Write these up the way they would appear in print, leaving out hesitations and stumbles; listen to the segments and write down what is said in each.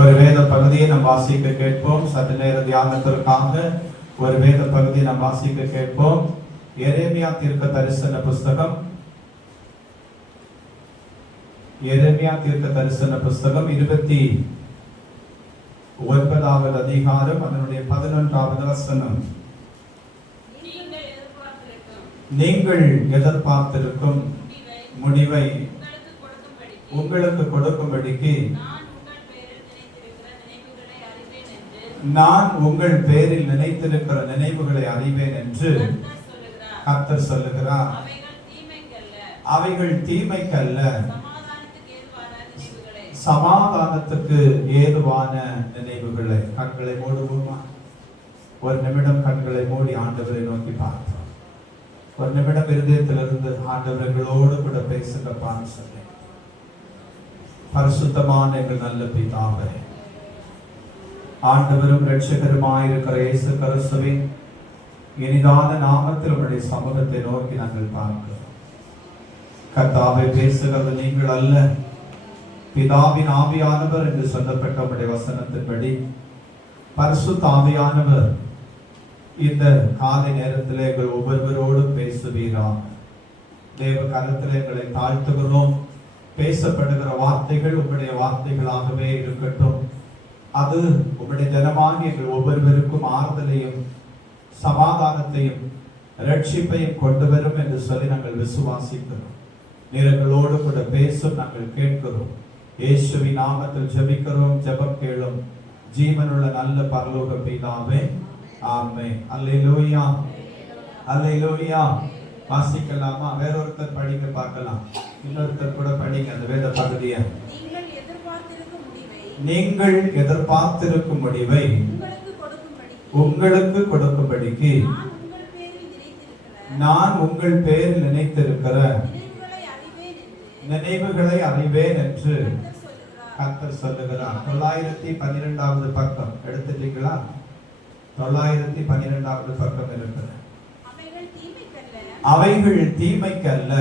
ஒரு வேத பகுதியை நாம் வாசிக்க கேட்போம். சற்று நேர தியானத்திற்காக ஒரு வேத பகுதியை நாம் வாசிக்க கேட்போம். எரேமியா தீர்க்க தரிசன புஸ்தகம், எரேமியா தீர்க்க தரிசன புஸ்தகம் 29வது அதிகாரம், அதனுடைய 11வது வசனம். நீங்கள் எதிர்பார்த்திருக்கும் முடிவை உங்களுக்கு கொடுக்கும்படிக்கு நான் உங்கள் பேரில் நினைத்திருக்கிற நினைவுகளை அறிவேன் என்று கர்த்தர் சொல்லுகிறார். அவைகள் தீமைக்கல்ல, சமாதானத்துக்கு ஏதுவான நினைவுகளை. கண்களை மூடுவோமா? ஒரு நிமிடம் கண்களை மூடி ஆண்டவரை நோக்கி பார்த்தோம். ஒரு நிமிடம் இருதயத்திலிருந்து ஆண்டவர்களோடு கூட பேசுங்கப்பான்னு சொல்லி. பரிசுத்தமான எங்கள் நல்ல பிதாவே, ஆண்டவரும் இரட்சகருமாயிருக்கிற இயேசு கிறிஸ்துவின் இனிதான நாமத்தில் உங்களுடைய சமூகத்தை நோக்கி நாங்கள் பார்க்கிறோம். கர்த்தாவே, பேசுகிறது நீங்கள் அல்ல, பிதாவின் ஆவியானவர் என்று சொல்லப்பட்ட உங்களுடைய வசனத்தின்படி பரிசுத்த ஆவியானவர் இந்த காலை நேரத்தில் எங்கள் ஒவ்வொருவரோடும் பேசுவீராக. தேவ கரத்தில் எங்களை தாழ்த்துகிறோம். பேசப்படுகிற வார்த்தைகள் உங்களுடைய வார்த்தைகளாகவே இருக்கட்டும். அது உங்களுடைய ஜனமாகி எங்கள் ஒவ்வொருவருக்கும் ஆறுதலையும் சமாதானத்தையும் ரட்சிப்பையும் கொண்டு வரும் என்று சொல்லி நாங்கள் விசுவாசிக்கிறோம். நீங்களோடு கூட பேசும் நாங்கள் கேட்கிறோம். இயேசுவின் நாமத்தில் ஜெபிக்கிறோம். ஜெபம் கேளும் ஜீவனுள்ள நல்ல பரலோக பிதாவே, ஆமென். அல்லேலூயா, அல்லேலூயா. வாசிக்கலாமா? வேறொருத்தர் படிக்க பார்க்கலாம். இன்னொருத்தர் கூட படிங்க அந்த வேத பகுதியை. நீங்கள் எதிர்பார்த்திருக்கும் முடிவை உங்களுக்கு கொடுக்கும்படிக்கு நான் உங்கள் பேரில் நினைத்திருக்கிற நினைவுகளை அறிவேன் என்று கர்த்தர் சொல்லுகிறார். 912வது பக்கம் எடுத்துட்டீங்களா? 912வது பக்கம் இருக்கிற அவைகள் தீமைக்கல்ல,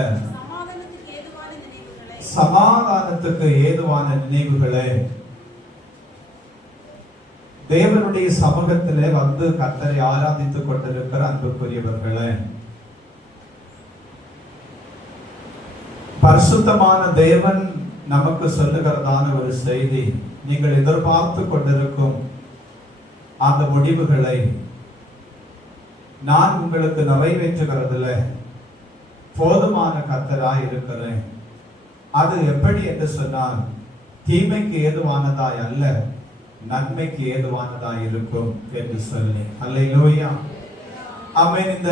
சமாதானத்துக்கு ஏதுவான நினைவுகளே. தேவனுடைய சமூகத்திலே வந்து கர்த்தரை ஆராதித்துக் கொண்டிருக்கிற அன்புக்குரியவர்களே, பரிசுத்தமான தேவன் நமக்கு சொல்லுகிறதான ஒரு செய்தி, நீங்கள் எதிர்பார்த்து கொண்டிருக்கும் அந்த முடிவுகளை நான் உங்களுக்கு நிறைவேற்றுகிறதுல போதுமான கர்த்தராய் இருக்கிறேன். அது எப்படி என்று சொன்னால், தீமைக்கு ஏதுவானதாய் அல்ல, நன்மைக்கு ஏதுவானதாய் இருக்கும் என்று சொல்லி. அல்லேலூயா, ஆமென். இந்த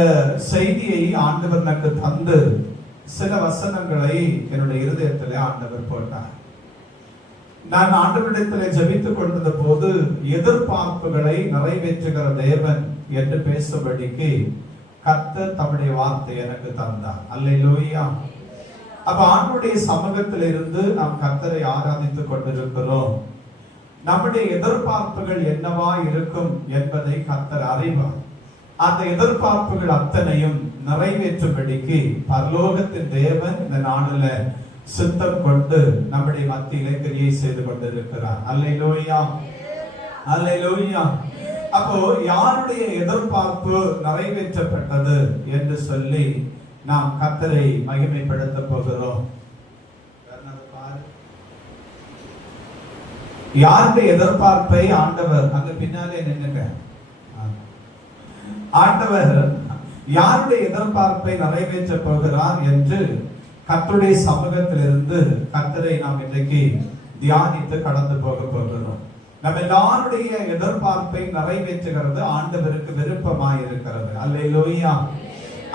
செய்தியை ஆண்டவர் எனக்கு தந்து சில வசனங்களை என்னுடைய இருதயத்திலே ஆண்டவர் போட்டார். நான் ஆண்டவரிடத்திலே ஜெபித்துக் கொண்டிருந்த போது எதிர்பார்ப்புகளை நிறைவேற்றுகிற தேவன் என்று பேசும்படிக்கு கர்த்தர் தம்முடைய வார்த்தை எனக்கு தந்தார். அல்லேலூயா. அப்ப ஆண்டவருடைய சமூகத்தில் இருந்து நாம் கர்த்தரை ஆராதித்துக் கொண்டிருக்கிறோம். நம்முடைய எதிர்பார்ப்புகள் என்னவா இருக்கும் என்பதை கர்த்தர் அறிவார். அந்த எதிர்பார்ப்புகள் அத்தனையும் நிறைவேற்றும்படிக்கு பரலோகத்தின் தேவன் இந்த நாளில சித்தம் கொண்டு நம்முடைய மத்தியிலே கிரியை செய்து கொண்டிருக்கிறார். அல்லேலூயா, அல்லேலூயா. அப்போ யாருடைய எதிர்பார்ப்பு நிறைவேற்றப்பட்டது என்று சொல்லி நாம் கர்த்தரை மகிமைப்படுத்த போகிறோம். யாருடைய எதிர்பார்ப்பை ஆண்டவர், அங்க பின்னாலே நின்னுங்க, ஆண்டவர் யாருடைய எதிர்பார்ப்பை நிறைவேற்ற போகிறார் என்று கர்த்தருடைய சமூகத்திலிருந்து கர்த்தரை நாம் இன்றைக்கு தியானித்து கடந்து போக போகிறோம். நம்ம எல்லாருடைய எதிர்பார்ப்பை நிறைவேற்றுகிறது ஆண்டவருக்கு விருப்பமாய் இருக்கிறது. அல்லேலூயா.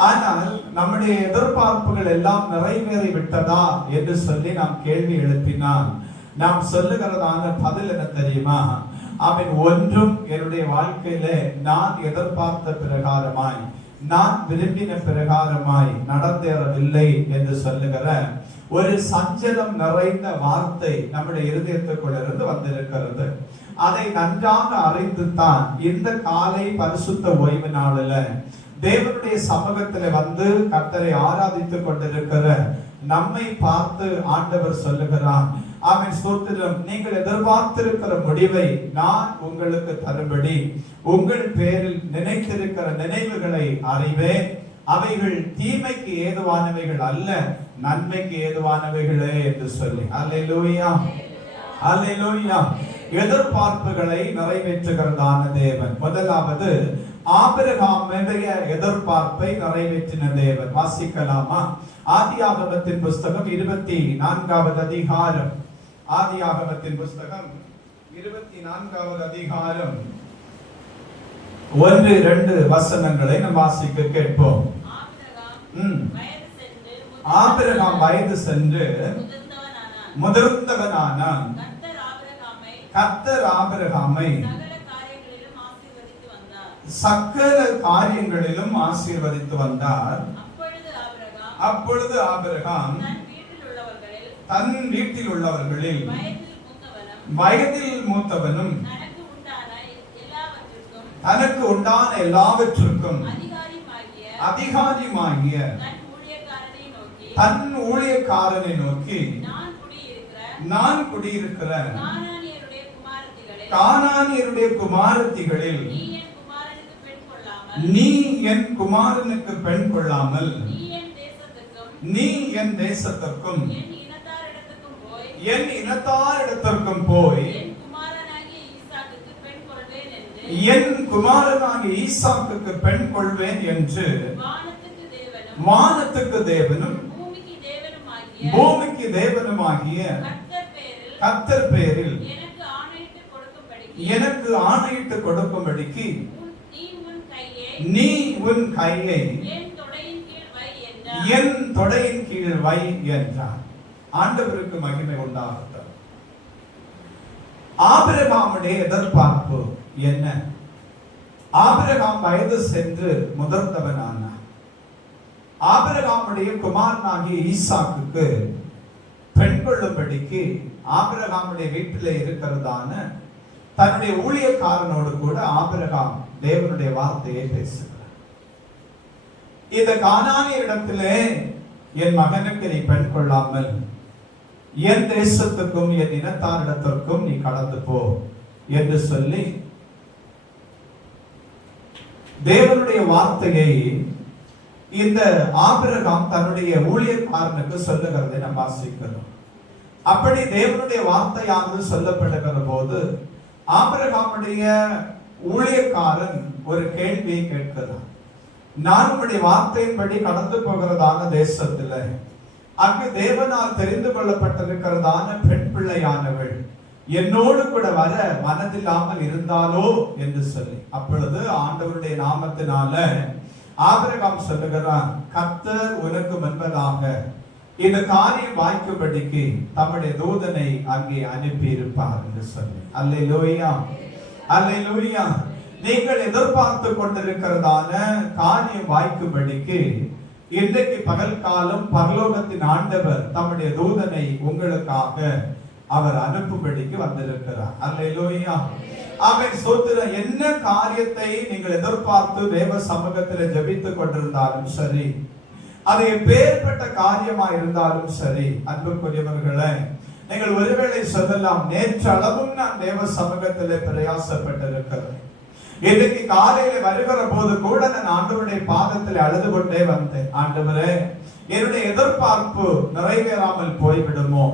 ஆனால் நம்முடைய எதிர்பார்ப்புகள் எல்லாம் நிறைவேறி விட்டதா என்று சொல்லி நாம் கேள்வி எழுப்பினால் நாம் சொல்லுகிறதான பதில் என்ன தெரியுமா? அவன் ஒன்றும் என்னுடைய வாழ்க்கையில நான் எதிர்பார்த்த பிரகாரமாய், நான் விரும்பின பிரகாரமாய் நடந்தேறவில்லை என்று சொல்லுகிற ஒரு சஞ்சலம் நிறைந்த வார்த்தை நம்முடைய இருதயத்துக்குள்ள இருந்து வந்திருக்கிறது. அதை நன்றாக அறிந்துதான் இந்த காலை பரிசுத்த ஓய்வு நாளில் தேவனுடைய சமூகத்துல வந்து கர்த்தரை ஆராதித்துக் கொண்டிருக்கிற நம்மை பார்த்து ஆண்டவர் சொல்லுகிறார், ஆமென். ஸ்தோத்திரம். நீங்கள் எதிர்பார்த்திருக்கிற முடிவை நான் உங்களுக்கு தரும்படி உங்கள் பேரில் நினைத்திருக்கிற நினைவுகளை அறிவேன். அவைகள் தீமைக்கு ஏதுவானவைகள் அல்ல, நன்மைக்கு ஏதுவானவைகளே என்று சொல்லி. அல்லேலூயா, அல்லேலூயா. எதிர்பார்ப்புகளை நிறைவேற்றுகிறதான தேவன். முதலாவது ஆபிரகாமுடைய எதிர்பார்ப்பை நிறைவேற்றின தேவன். வாசிக்கலாமா? ஆதியாகமத்தின் புஸ்தகம் 24வது அதிகாரம். ஆதியாகமத்தின் புஸ்தகம் 24வது அதிகாரம் 1-2 வசனங்களை நாம் வாசிக்க கேட்போம். ஆபிரகாம் வயது சென்று முதிர்ந்தவனானான். கர்த்தர் ஆபிரகாமை சகல காரியங்களிலும் ஆசீர்வதித்து வந்தார். அப்பொழுது ஆபிரகாம் தன் வீட்டில் உள்ளவர்களில் வயதில் மூத்தவனும் தனக்கு உண்டான எல்லாவற்றிற்கும் அதிகாரியுமாகிய தன் ஊழியக்காரனை நோக்கி, நான் குடியிருக்கிற கானானியருடைய குமாரத்திகளில் நீ என் குமாரனுக்கு பெண் கொள்ளாமல் நீ என் தேசத்திற்கும் என் இனத்தாரிடத்திற்கும் போய் என் குமாரனாகிய ஈசாக்குக்கு பெண் கொள்வேன் என்று வானத்துக்கு தேவனும் பூமிக்கு தேவனுமாகிய கர்த்தர் பேரில் எனக்கு ஆணையிட்டு கொடுக்கும்படிக்கு நீ உன் கையை என் தொடையின் கீழ் வை என்றார். ஆண்டவருக்கு மகிமை உண்டாகட்டும். ஆபிரகாமுடைய எதிர்பார்ப்பு என்ன? ஆபிரகாம் வயது சென்று முதிர்ந்தவனானார். ஆபிரகாமுடைய குமாரனாகிய ஈசாக்குக்கு பெண் கொள்ளும்படிக்கு ஆபிரகாமுடைய வீட்டிலே இருக்கிறதான தன்னுடைய ஊழியக்காரனோடு கூட ஆபிரகாம் தேவனுடைய வார்த்தையை பேசுகிறார். இந்த கானானிய இடத்திலே என் மகனுக்கு நீ பெண் கொள்ளாமல் என் தேசத்துக்கும் என் இனத்தாரிடத்திற்கும் நீ கடந்து போ என்று சொல்லி தேவனுடைய வார்த்தையை இந்த ஆபிரகாம் தன்னுடைய ஊழியக்காரனுக்கு சொல்லுகிறதை நாம் வாசிக்கிறோம். அப்படி தேவனுடைய வார்த்தையானது சொல்லப்படுகிற போது ஆபிரகாமுடைய ஊழியக்காரன் ஒரு கேள்வியை கேட்கிறார். நான் உம்முடைய வார்த்தையின்படி கடந்து போகிறதான தேசத்துல அங்கு தேவனால் தெரிந்து கொள்ளப்பட்டிருக்கிறதான பெண் பிள்ளையானவள் என்னோடு கூட வர மனதில்லாமல் இருந்தாலோ என்று சொல்லி, அப்பொழுது ஆண்டவருடைய நாமத்தினால ஆபிரகாம் சொல்லுகிறான், கர்த்தர் உனக்கு முன்பதாக இந்த காரியம் வாய்க்கும்படிக்கு தம்முடைய தூதனை அங்கே அனுப்பி இருப்பார் என்று சொல்லி. அல்லேலூயா, அல்லேலூயா. நீங்கள் எதிர்பார்த்து கொண்டிருக்கிறதான காரியம் வாய்க்கும்படிக்கு இன்றைக்கு பகல் காலம் பரலோகத்தின் ஆண்டவர் தம்முடைய தூதனை உங்களுக்காக அவர் அனுப்பும்படிக்கு வந்திருக்கிறார். அல்லேலூயா. ஆமென். ஸ்தோத்திரம். என்ன காரியத்தை நீங்கள் எதிர்பார்த்து தேவ சமூகத்தில் ஜெபித்துக் கொண்டிருந்தாலும் சரி, அது எப்பேற்பட்ட காரியமா இருந்தாலும் சரி, அன்புக்குரியவர்களே, நீங்கள் ஒருவேளை சொல்லலாம், நேற்று அளவும் நான் தேவ சமூகத்திலே பிரயாசப்பட்டிருக்கிறேன். இன்னைக்கு காலையில வருகிற போது கூட நான் ஆண்டவருடைய பாதத்தில் அழுது கொண்டே வந்தேன். ஆண்டவரே, என்னுடைய எதிர்பார்ப்பு நிறைவேறாமல் போய்விடுமோ,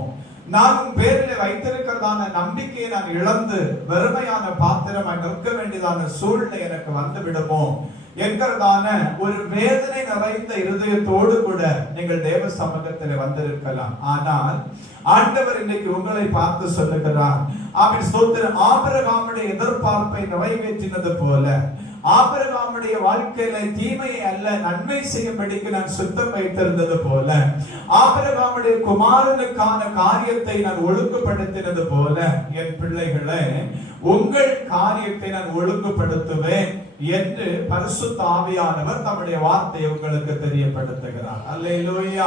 நான் உன் பேரில் வைத்திருக்கிறதான நம்பிக்கையை நான் இழந்து வெறுமையான பாத்திரமாய் நிற்க வேண்டியதான சூழ்நிலை எனக்கு வந்து விடுமோ என்கிறதான ஒரு வேதனை நிறைந்த இருதயத்தோடு கூட நீங்கள் தேவ சமூகத்தில் வந்திருக்கலாம். ஆனால் ஆண்டவர் இன்னைக்கு உங்களை பார்த்து சொல்லுகிறார், ஆமென். ஸ்தோத்திரம். ஆபிரகாமுடைய எதிர்பார்ப்பை நிறைவேற்றினது போல ஆபிரகாமுடைய வாழ்க்கையில தீமையை அல்ல நன்மை செய்யும்படிக்கு நான் சுத்தம் வைத்திருந்தது போல ஆபிரகாமுடைய குமாரனுக்கான காரியத்தை நான் ஒழுங்குபடுத்தினது போல என் பிள்ளைகளை உங்கள் காரியத்தை நான் ஒழுங்குபடுத்துவேன் என்று பரிசுத்த ஆவியானவர் தம்முடைய வார்த்தையை உங்களுக்கு தெரியப்படுத்துகிறார். அல்லேலூயா.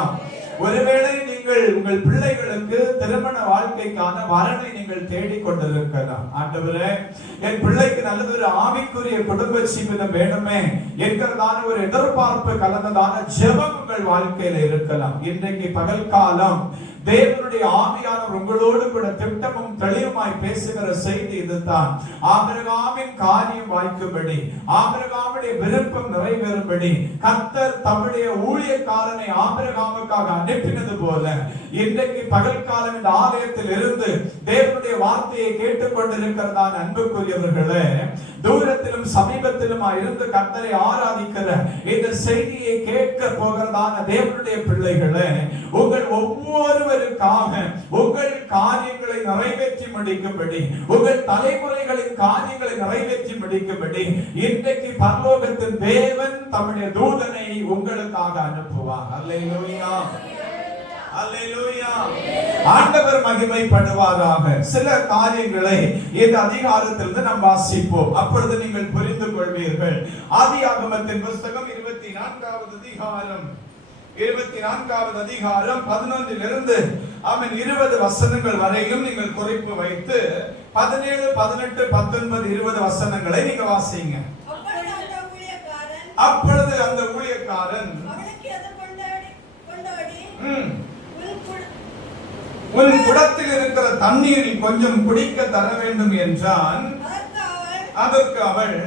ஒருவேளை நீங்கள் உங்கள் பிள்ளைகளுக்கு திருமண வாழ்க்கைக்கான வரனை நீங்கள் தேடிக்கொண்டிருக்கலாம். ஆண்டவரே, என் பிள்ளைக்கு நல்லதொரு ஆவிக்குரிய குடும்ப ஜீவிதம் வேணுமே என்கிறதான ஒரு எதிர்பார்ப்பு கலந்ததான ஜெபம் உங்கள் வாழ்க்கையில இருக்கலாம். இன்றைக்கு பகல் காலம் தேவனுடைய ஆவியானவர் உங்களோடு கூட திட்டமும் தெளிவுமாய் பேசுகிற செய்தி இதுதான். ஆபிரகாமின் காரியம் வாய்க்கும்படி, ஆபிரகாமுடைய விருப்பம் நிறைவேறும்படி கர்த்தர் தம்முடைய ஊழியக்காரனை ஆபிரகாமுக்காக அனுப்பினது போல இன்றைக்கு பகல் காலம் இந்த ஆலயத்தில் இருந்து தேவனுடைய வார்த்தையை கேட்டுக்கொண்டிருக்கிறதான அன்புக்குரியவர்களே, தூரத்திலும் சமீபத்திலும் இருந்து கர்த்தரை ஆராதிக்கிற இந்த செய்தியை கேட்க போகிறதான தேவனுடைய பிள்ளைகளே, உங்கள் ஒவ்வொருவருக்காக உங்கள் காரியங்களை நிறைவேற்றி முடிக்கும்படி, உங்கள் தலைமுறைகளின் காரியங்களை நிறைவேற்றி முடிக்கும்படி இன்றைக்கு பரலோகத்தின் தேவன் தம்முடைய தூதனை உங்களுக்காக அனுப்புவார். அல்லேலூயா, அல்லேலூயா. ஆண்டவர் மகிமைப்படுவாராக. சில காரியங்களை இந்த அதிகாரத்திலிருந்து நாம் வாசிப்போம், அப்பொழுது நீங்கள் புரிந்து கொள்வீர்கள். ஆதியாகமத்தின் புத்தகம் 24வது அதிகாரம் 24வது அதிகாரம் 11 அவன் 20 வசனங்கள் வரையும் நீங்கள் குறிப்பு வைத்து 17, 18, 19, 20 வசனங்களை நீங்க வாசிங்க. அப்பொழுது அந்த ஊழியக்காரன் உன் குடத்தில் இருக்கிற தண்ணீரில் கொஞ்சம் குடிக்க தர வேண்டும் என்றான். அதற்கு அவள்,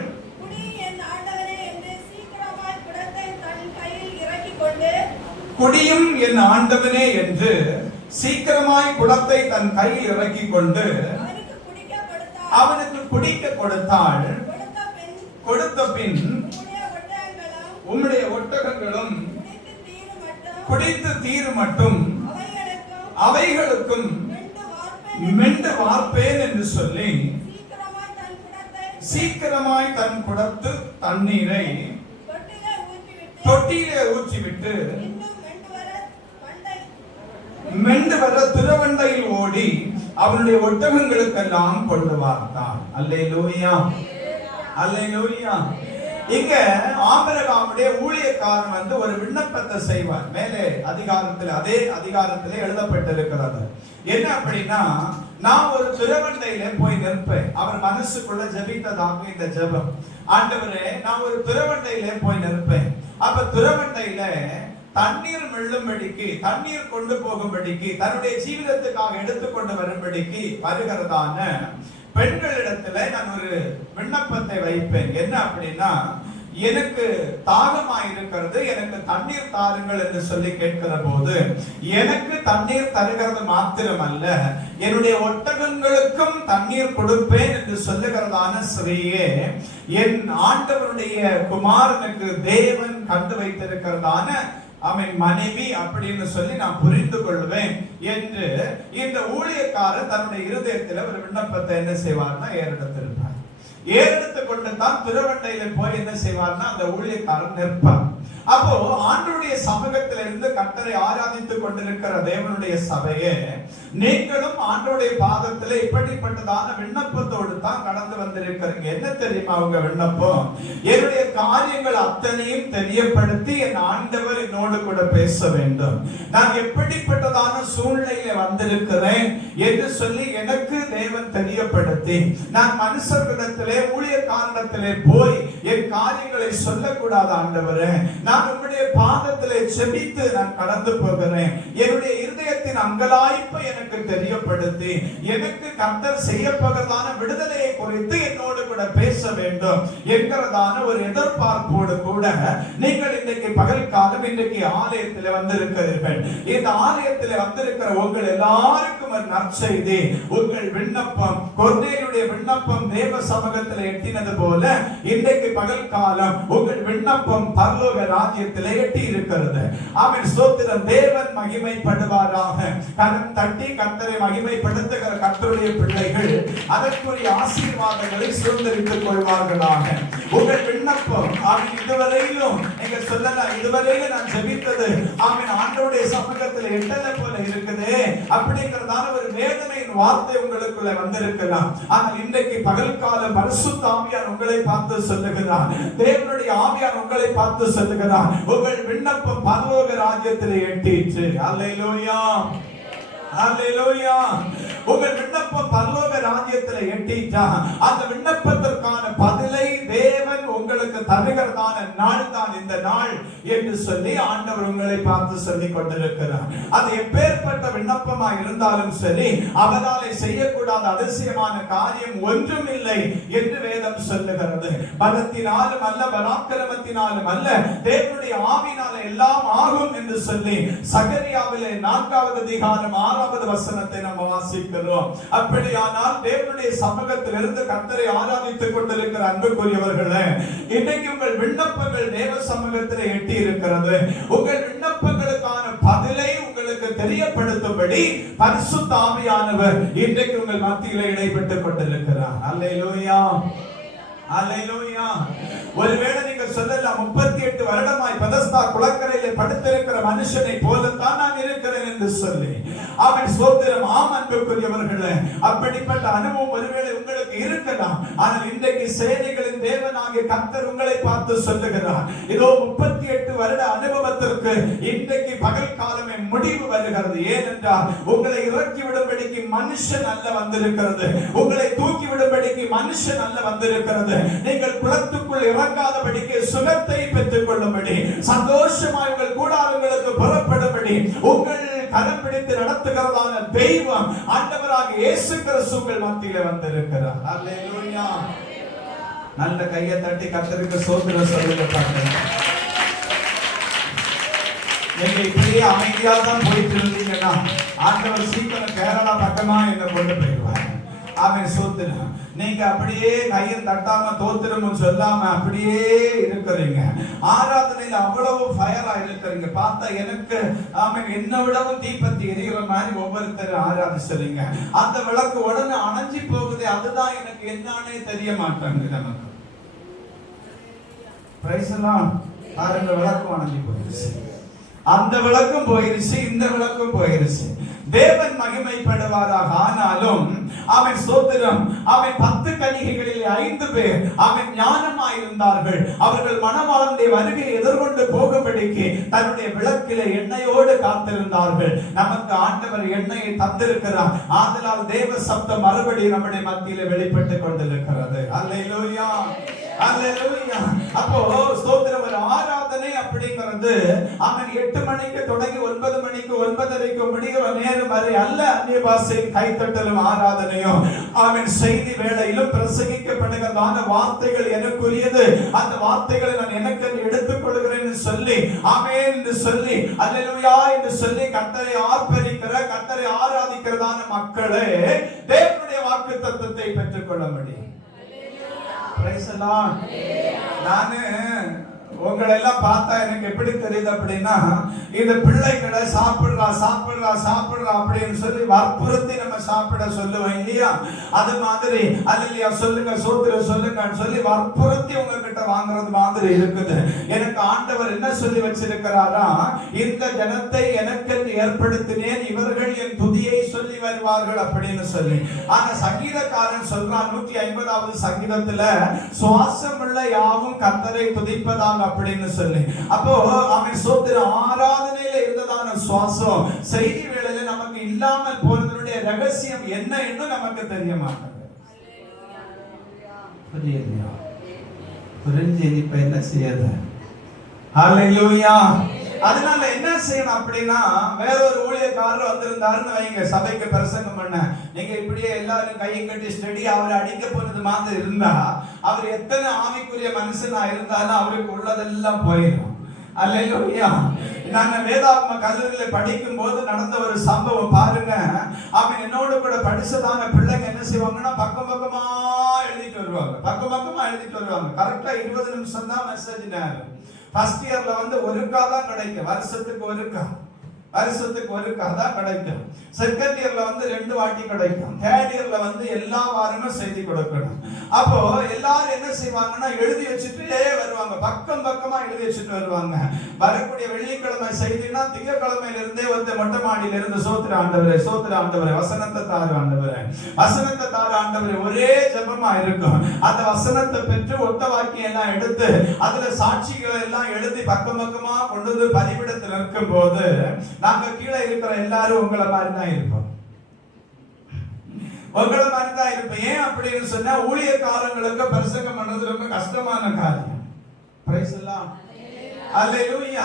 குடியும் என் ஆண்டவனே என்று சீக்கிரமாய் குடத்தை தன் கையில் இறக்கிக் கொண்டு அவனுக்கு குடிக்க கொடுத்தாள். கொடுத்த பின் உம்முடைய ஒட்டகங்களும் குடித்து தீரு மட்டும் அவைகளுக்கும் மெண்டு வார்ப்பேன் என்று சொல்லி சீக்கிரமாய் தன் குடத்து தண்ணீரை தொட்டியிலே ஊற்றிவிட்டு மெண்டு வர துறவண்டையில் ஓடி அவனுடைய ஒட்டகங்களுக்கெல்லாம் கொண்டு வார்த்தான். அல்லேலூயா, அல்லேலூயா. இங்க ஆபிரகாமுடைய ஊழியக்காரன் ஒரு விண்ணப்பத்தை செய்வார். மேலே அதிகாரத்தில், அதே அதிகாரத்திலே எழுதப்பட்டிருக்கிறது. என்ன அப்படின்னா, நான் ஒரு துறவண்டையில போய் நிற்பேன். அவர் மனசுக்குள்ள ஜெபித்ததாக இந்த ஜெபம். ஆண்டவரே, நான் ஒரு துறவண்டையில போய் நிற்பேன். அப்ப துறவண்டையில தண்ணீர் மெல்லும்படிக்கு, தண்ணீர் கொண்டு போகும்படிக்கு, தன்னுடைய ஜீவிதத்துக்காக எடுத்துக்கொண்டு வரும்படிக்கு வருகிறதான பெண்களிடத்துல நான் ஒரு விண்ணப்பத்தை வைப்பேன். என்ன அப்படின்னா, எனக்கு தாகமாய் இருக்கிறது, எனக்கு தண்ணீர் தாருங்கள் என்று சொல்லி கேட்கிற போது, எனக்கு தண்ணீர் தருகிறது மாத்திரமல்ல, என்னுடைய ஒட்டகங்களுக்கும் தண்ணீர் கொடுப்பேன் என்று சொல்லுகிறதான ஸ்ரீயே, என் ஆண்டவருடைய குமாரனுக்கு தேவன் கண்டு வைத்திருக்கிறதான அவன் மனைவி அப்படின்னு சொல்லி நான் புரிந்து கொள்வேன் என்று இந்த ஊழியக்காரர் தன்னுடைய இருதயத்தில் ஒரு விண்ணப்பத்தை என்ன செய்வார்னா ஏறெடுத்திருப்பார். ஏறெடுத்து கொண்டு தான் திருவண்டையில போய் என்ன செய்வார்னா அந்த ஊழியக்காரன் நிற்பார். அப்போ ஆண்டவருடைய சமூகத்தில் இருந்து கர்த்தரை ஆராதித்துக் கொண்டிருக்கிற தேவனுடைய சபையே, நீங்களும் ஆண்டவருடைய பாதத்தில் இப்படிப்பட்டதான விண்ணப்பத்தோடு தான் கடந்து வந்திருக்கிறீங்க. என்ன தெரியுமா உங்க விண்ணப்பம்? என்னுடைய காரியங்கள் அத்தனையும் தெரியப்படுத்தி என் ஆண்டவர் என்னோடு கூட பேச வேண்டும். நான் எப்படிப்பட்டதான சூழ்நிலையில வந்திருக்கிறேன் என்று சொல்லி எனக்கு தேவன் தெரியப்படுத்தி, நான் மனுஷர்களிடத்திலே ஊழியக்காரனிடத்திலே போய் என் காரியங்களை சொல்லக்கூடாது. ஆண்டவரே, நான் உம்முடைய பாதத்திலே செபித்து நான் கடந்து போகிறேன். என்னுடைய இருதயத்தின் அங்கலாய்ப்பை எனக்கு தெரியப்படுத்தி, எனக்கு கர்த்தர் செய்யப்போகிறதான விடுதலையை குறித்து என்னோடு கூட பேச வேண்டும் என்கிறதான ஒரு எதிர்பார்ப்போடு கூட நீங்கள் இன்றைக்கு பகல் காலம் இன்றைக்கு ஆலயத்தில் வந்திருக்கிறீர்கள். இந்த ஆலயத்தில் வந்திருக்கிற உங்கள் எல்லாருக்கும் ஒரு நற்செய்தி. உங்கள் விண்ணப்பம், கொர்நேலியுடைய விண்ணப்பம் தேவ சமூகத்தில் எட்டினது போல இன்றைக்கு பகல் காலம் உங்கள் விண்ணப்பம் பரலோக ராஜ்யத்திலே எட்டி இருக்கிறது. ஆமென், ஸ்தோத்திரம். தேவன் மகிமைப்படுவாராக. கரம் தட்டி கர்த்தரை மகிமைப்படுத்துகிற கர்த்தருடைய பிள்ளைகள் அதற்குரிய ஆசீர்வாதங்களை சுதந்திரித்துக் கொள்வார்களாக. உங்கள் விண்ணப்பம் இதுவரையிலும் நீங்க சொல்லலாம், இதுவரையிலும் நான் ஜெபித்தது ஆண்டவருடைய சமூகத்தில் எட்டலை போல இருக்குது அப்படிங்கிறதான ஒரு வேதனையின் வார்த்தை உங்களுக்குள்ள வந்திருக்கலாம். ஆனால் இன்றைக்கு பகல் கால பரிசுத்த ஆவியார் உங்களை பார்த்து சொல்லுகிறார், தேவனுடைய ஆவியார் உங்களை பார்த்து சொல்லுகிறார், உங்கள் விண்ணப்பம் பரலோக ராஜ்யத்தில் எட்டிற்று. அல்லேலூயா, அல்லேலூயா. உங்கள் விண்ணப்பம் பரலோக ராஜ்யத்தில் எட்டிட்டா அந்த விண்ணப்பத்திற்கான பதிலை தேவன் உங்களுக்கு தருகிறதான நாள் தான் இந்த நாள் என்று சொல்லி ஆண்டவர் உங்களை பார்த்து சொல்லிக் கொண்டிருக்கிறார். அது எப்பேற்பட்ட விண்ணப்பமா இருந்தாலும் சரி, அவராலே செய்யக்கூடாத அதிசயமான காரியம் ஒன்றும் இல்லை என்று வேதம் சொல்லுகிறது. பலத்தினாலும் அல்ல, பராக்கிரமத்தினாலும் அல்ல, தேவனுடைய ஆவியினால எல்லாம் ஆகும் என்று சொல்லி சகரியாவிலே 4வது அதிகாரம் 6வது வசனத்தை நம்ம வாசிக்கிறோம். அப்படியானால் தேவனுடைய சமூகத்திலிருந்து கர்த்தரை ஆராதித்துக் கொண்டிருக்கிற அன்புக்குரியவர்களே, இன்னைக்கு உங்கள் விண்ணப்பங்கள் தேவ சமூகத்தில் எட்டி இருக்கிறது. உங்கள் விண்ணப்பங்களுக்கான பதிலை உங்களுக்கு தெரியப்படுத்தும்படி பரிசுத்த ஆவியானவர் இன்றைக்கு உங்கள் மத்தியிலே இடைப்பட்டுக் கொண்டிருக்கிறார். அல்லேலூயா, அல்லேலூயா. ஒருவேளை நீங்க சொல்லலாம், 38 வருடமாய் பெதஸ்தா குளக்கரையிலே படுத்திருக்கிற மனுஷனை போலத்தான் நான் இருக்கிறேன் என்று சொல்லி. அவன் சோத்திரம். ஆம் அன்புக்குரியவர்களே, அப்படிப்பட்ட அனுபவம் ஒருவேளை உங்களுக்கு இருக்கலாம். ஆனால் இன்றைக்கு சேனைகளின் தேவனாகிய கர்த்தர் உங்களை பார்த்து சொல்லுகிறார், இதோ 38 வருட அனுபவத்திற்கு இன்றைக்கு பகல் காலமே முடிவு வருகிறது. ஏனென்றால் உங்களை இறக்கி விடும்படிக்கு மனுஷன் அல்ல வந்திருக்கிறது, உங்களை தூக்கி விடும்படிக்கு மனுஷன் அல்ல வந்திருக்கிறது. நீங்கள் குளத்துக்குள் இறங்காதபடிக்கு சுகத்தை பெற்றுக் கொள்ளும்படி, சந்தோஷமாய் உங்கள் கூடாரங்களுக்கு புறப்படும்படி உங்கள் கரம் பிடித்து நடத்துகிறதான தெய்வம் ஆண்டவராகிய இயேசு கிறிஸ்து உங்கள் மத்தியிலே வந்திருக்கிறார். அல்லேலூயா. நல்ல கையை தட்டி கர்த்தருக்கு ஸ்தோத்திரம் சொல்லுங்க. பார்க்கலாம், நீங்க இப்படியே அமைதியா தான் போயிட்டு இருந்தீங்கன்னா ஆண்டவர் சீக்கிரம் கேரளா பக்கமா என்ன கொண்டு போயிடுவார். அவன் சோத்திரம். நீங்க அப்படியே கையை தட்டாம தோத்திரமும் சொல்லாம அப்படியே இருக்கிறீங்க. ஆராதனையில அவ்வளவு ஃபயரா இருக்கிறீங்க. பார்த்தா எனக்கு அவன் என்ன விடவும் தீப்பத்தி எரிகிற மாதிரி ஒவ்வொருத்தரும் ஆராதிச்சுறீங்க. அந்த விளக்கு உடனே அணைஞ்சி போகுது. அதுதான் எனக்கு என்னன்னே தெரிய மாட்டாங்க நமக்கு. பிரைஸ் எல்லாம் பாருங்க, விளக்கும் அணைஞ்சி போயிருச்சு. அந்த விளக்கும் போயிருச்சு, இந்த விளக்கும் போயிருச்சு. தேவன் மகிமைப்படுவாராக. ஆனாலும் அவன் சோத்திரம், அவன் 10 கன்னிகைகளில் 5 பேர் அவன் ஞானமாயிருந்தார்கள். அவர்கள் மணவாளனுடைய வருகையை எதிர்கொண்டு போகும்படிக்கு தன்னுடைய விளக்கிலே எண்ணெயோடு காத்திருந்தார்கள். நமக்கு ஆண்டவர் எண்ணெயை தந்திருக்கிறார். ஆதலால் தேவ சப்தம் மறுபடியும் நம்முடைய மத்தியிலே வெளிப்பட்டுக் கொண்டிருக்கிறது. அல்லேலூயா, அல்லேலூயா. அப்போ ஸ்தோத்திரம். ஒரு ஆராதனை அப்படிங்கிறது அவன் 8 மணிக்கு தொடங்கி 9 மணிக்கு 9:30 முடிகிற நேரம் வரை அல்ல. அந்நிய பாஷையில் கைத்தட்டலும் ஆராதனையும் அவன் செய்தி வேளையிலும் பிரசங்கிக்கப்படுகிறதான வார்த்தைகள் எனக்குரியது. அந்த வார்த்தைகளை நான் எனக்கு எடுத்துக் கொள்கிறேன் சொல்லி ஆமென் என்று சொல்லி அல்லேலூயா என்று சொல்லி கர்த்தரை ஆர்ப்பரிக்கிற, கர்த்தரை ஆராதிக்கிறதான மக்களே தேவனுடைய வாக்குத்தத்தத்தை பெற்றுக் கொள்ள முடியும். நானு உங்களை எல்லாம் பார்த்தா எனக்கு எப்படி தெரியுது அப்படின்னா, இந்த பிள்ளைகளை சாப்பிடுறா சாப்பிடுறா சாப்பிடுறா அப்படின்னு சொல்லி வற்புறுத்தி நம்ம சாப்பிட சொல்லுவோம் இல்லையா? அது மாதிரி அல்லையா, சொல்லுங்க சோத்திரம் சொல்லுங்கன்னு சொல்லி வற்புறுத்தி உங்ககிட்ட வாங்குறது மாதிரி இருக்குது. எனக்கு ஆண்டவர் என்ன சொல்லி வச்சிருக்கிறாரா, இந்த ஜனத்தை எனக்கென்று ஏற்படுத்தினேன், இவர்கள் என் துதியை சொல்லி வருவார்கள் அப்படின்னு சொல்லி. ஆனா சங்கீதக்காரன் சொல்றான் 150வது சங்கீதத்துல, சுவாசமுள்ள யாவும் கர்த்தரை துதிப்பதாக அப்படின்னு சொல்லி. அப்போ அவன் சோத்திர ஆராதனையில இருந்ததான சுவாசம் செய்தி வேளையில நமக்கு இல்லாமல் போனதனுடைய ரகசியம் என்ன என்று நமக்கு தெரிய மாட்டேங்குது. புரியலையா? புரிஞ்சு இப்ப என்ன செய்யறது? ஹல்லேலூயா. அதனால என்ன செய்யணும் அப்படின்னா, வேற ஒரு ஊழியக்காரர் வந்திருந்தாருன்னு வைங்க, சபைக்கு பிரசங்கம் பண்ண, நீங்க இப்படியே எல்லாரும் கையை கட்டி ஸ்டடி அவரை அடிக்க போனது மாதிரி இருந்தா, அவர் எத்தனை ஆவிக்குரிய மனுஷனா இருந்தாலும் அவருக்கு உள்ளதெல்லாம் போயிடும். அல்லேலூயா. நான் வேதாகம கல்லூரியில படிக்கும் போது நடந்த ஒரு சம்பவம் பாருங்க. அவன் என்னோட கூட படிச்சதான பிள்ளைங்க என்ன செய்வாங்கன்னா, பக்கம் பக்கமா எழுதிட்டு வருவாங்க, பக்கம் பக்கமா எழுதிட்டு வருவாங்க. கரெக்டா 20 நிமிஷம் தான் மெசேஜ் நேரம். ஃபர்ஸ்ட் இயர்ல வந்து ஒருக்கா தான் கிடைக்கும், வருஷத்துக்கு ஒருக்கா தான் கிடைக்கும். செகண்ட் இயர்ல வந்து 2 வாட்டி கிடைக்கும். தேர்ட் இயர்ல வந்து எல்லா வாரமும் செய்தி கொடுக்கணும். அப்போ எல்லாரும் என்ன செய்வாங்கன்னா, எழுதி வச்சுட்டே வருவாங்க, பக்கம் பக்கமா எழுதி வச்சுட்டு வருவாங்க. வரக்கூடிய வெள்ளிக்கிழமை செய்தினா திங்கட்கிழமையில இருந்தே வந்து மொட்டை மாடியில இருந்து சோத்திர ஆண்டவரே, சோத்திர ஆண்டவரே, வசனத்தை தாரு ஆண்டவரே, வசனத்தை தாரு ஆண்டவரே, ஒரே ஜெபமா இருக்கும். அந்த வசனத்தை பெற்று ஒட்ட வாக்கியம் எல்லாம் எடுத்து அதுல சாட்சிகளை எல்லாம் எழுதி பக்கம் பக்கமா கொண்டு வந்து பதிவிடத்தில் இருக்கும் போது நாங்க கீழே இருக்கிற எல்லாரும் உங்களை மாதிரி தான் இருப்போம். உங்களை மாதிரி தான் இருப்போம். ஏன் அப்படின்னு சொன்னா, ஊழியக்காரங்களுக்கு பிரசங்கம் பண்றது ரொம்ப கஷ்டமான காரியம். பிரைஸ் எல்லாம் அல்லேலூயா.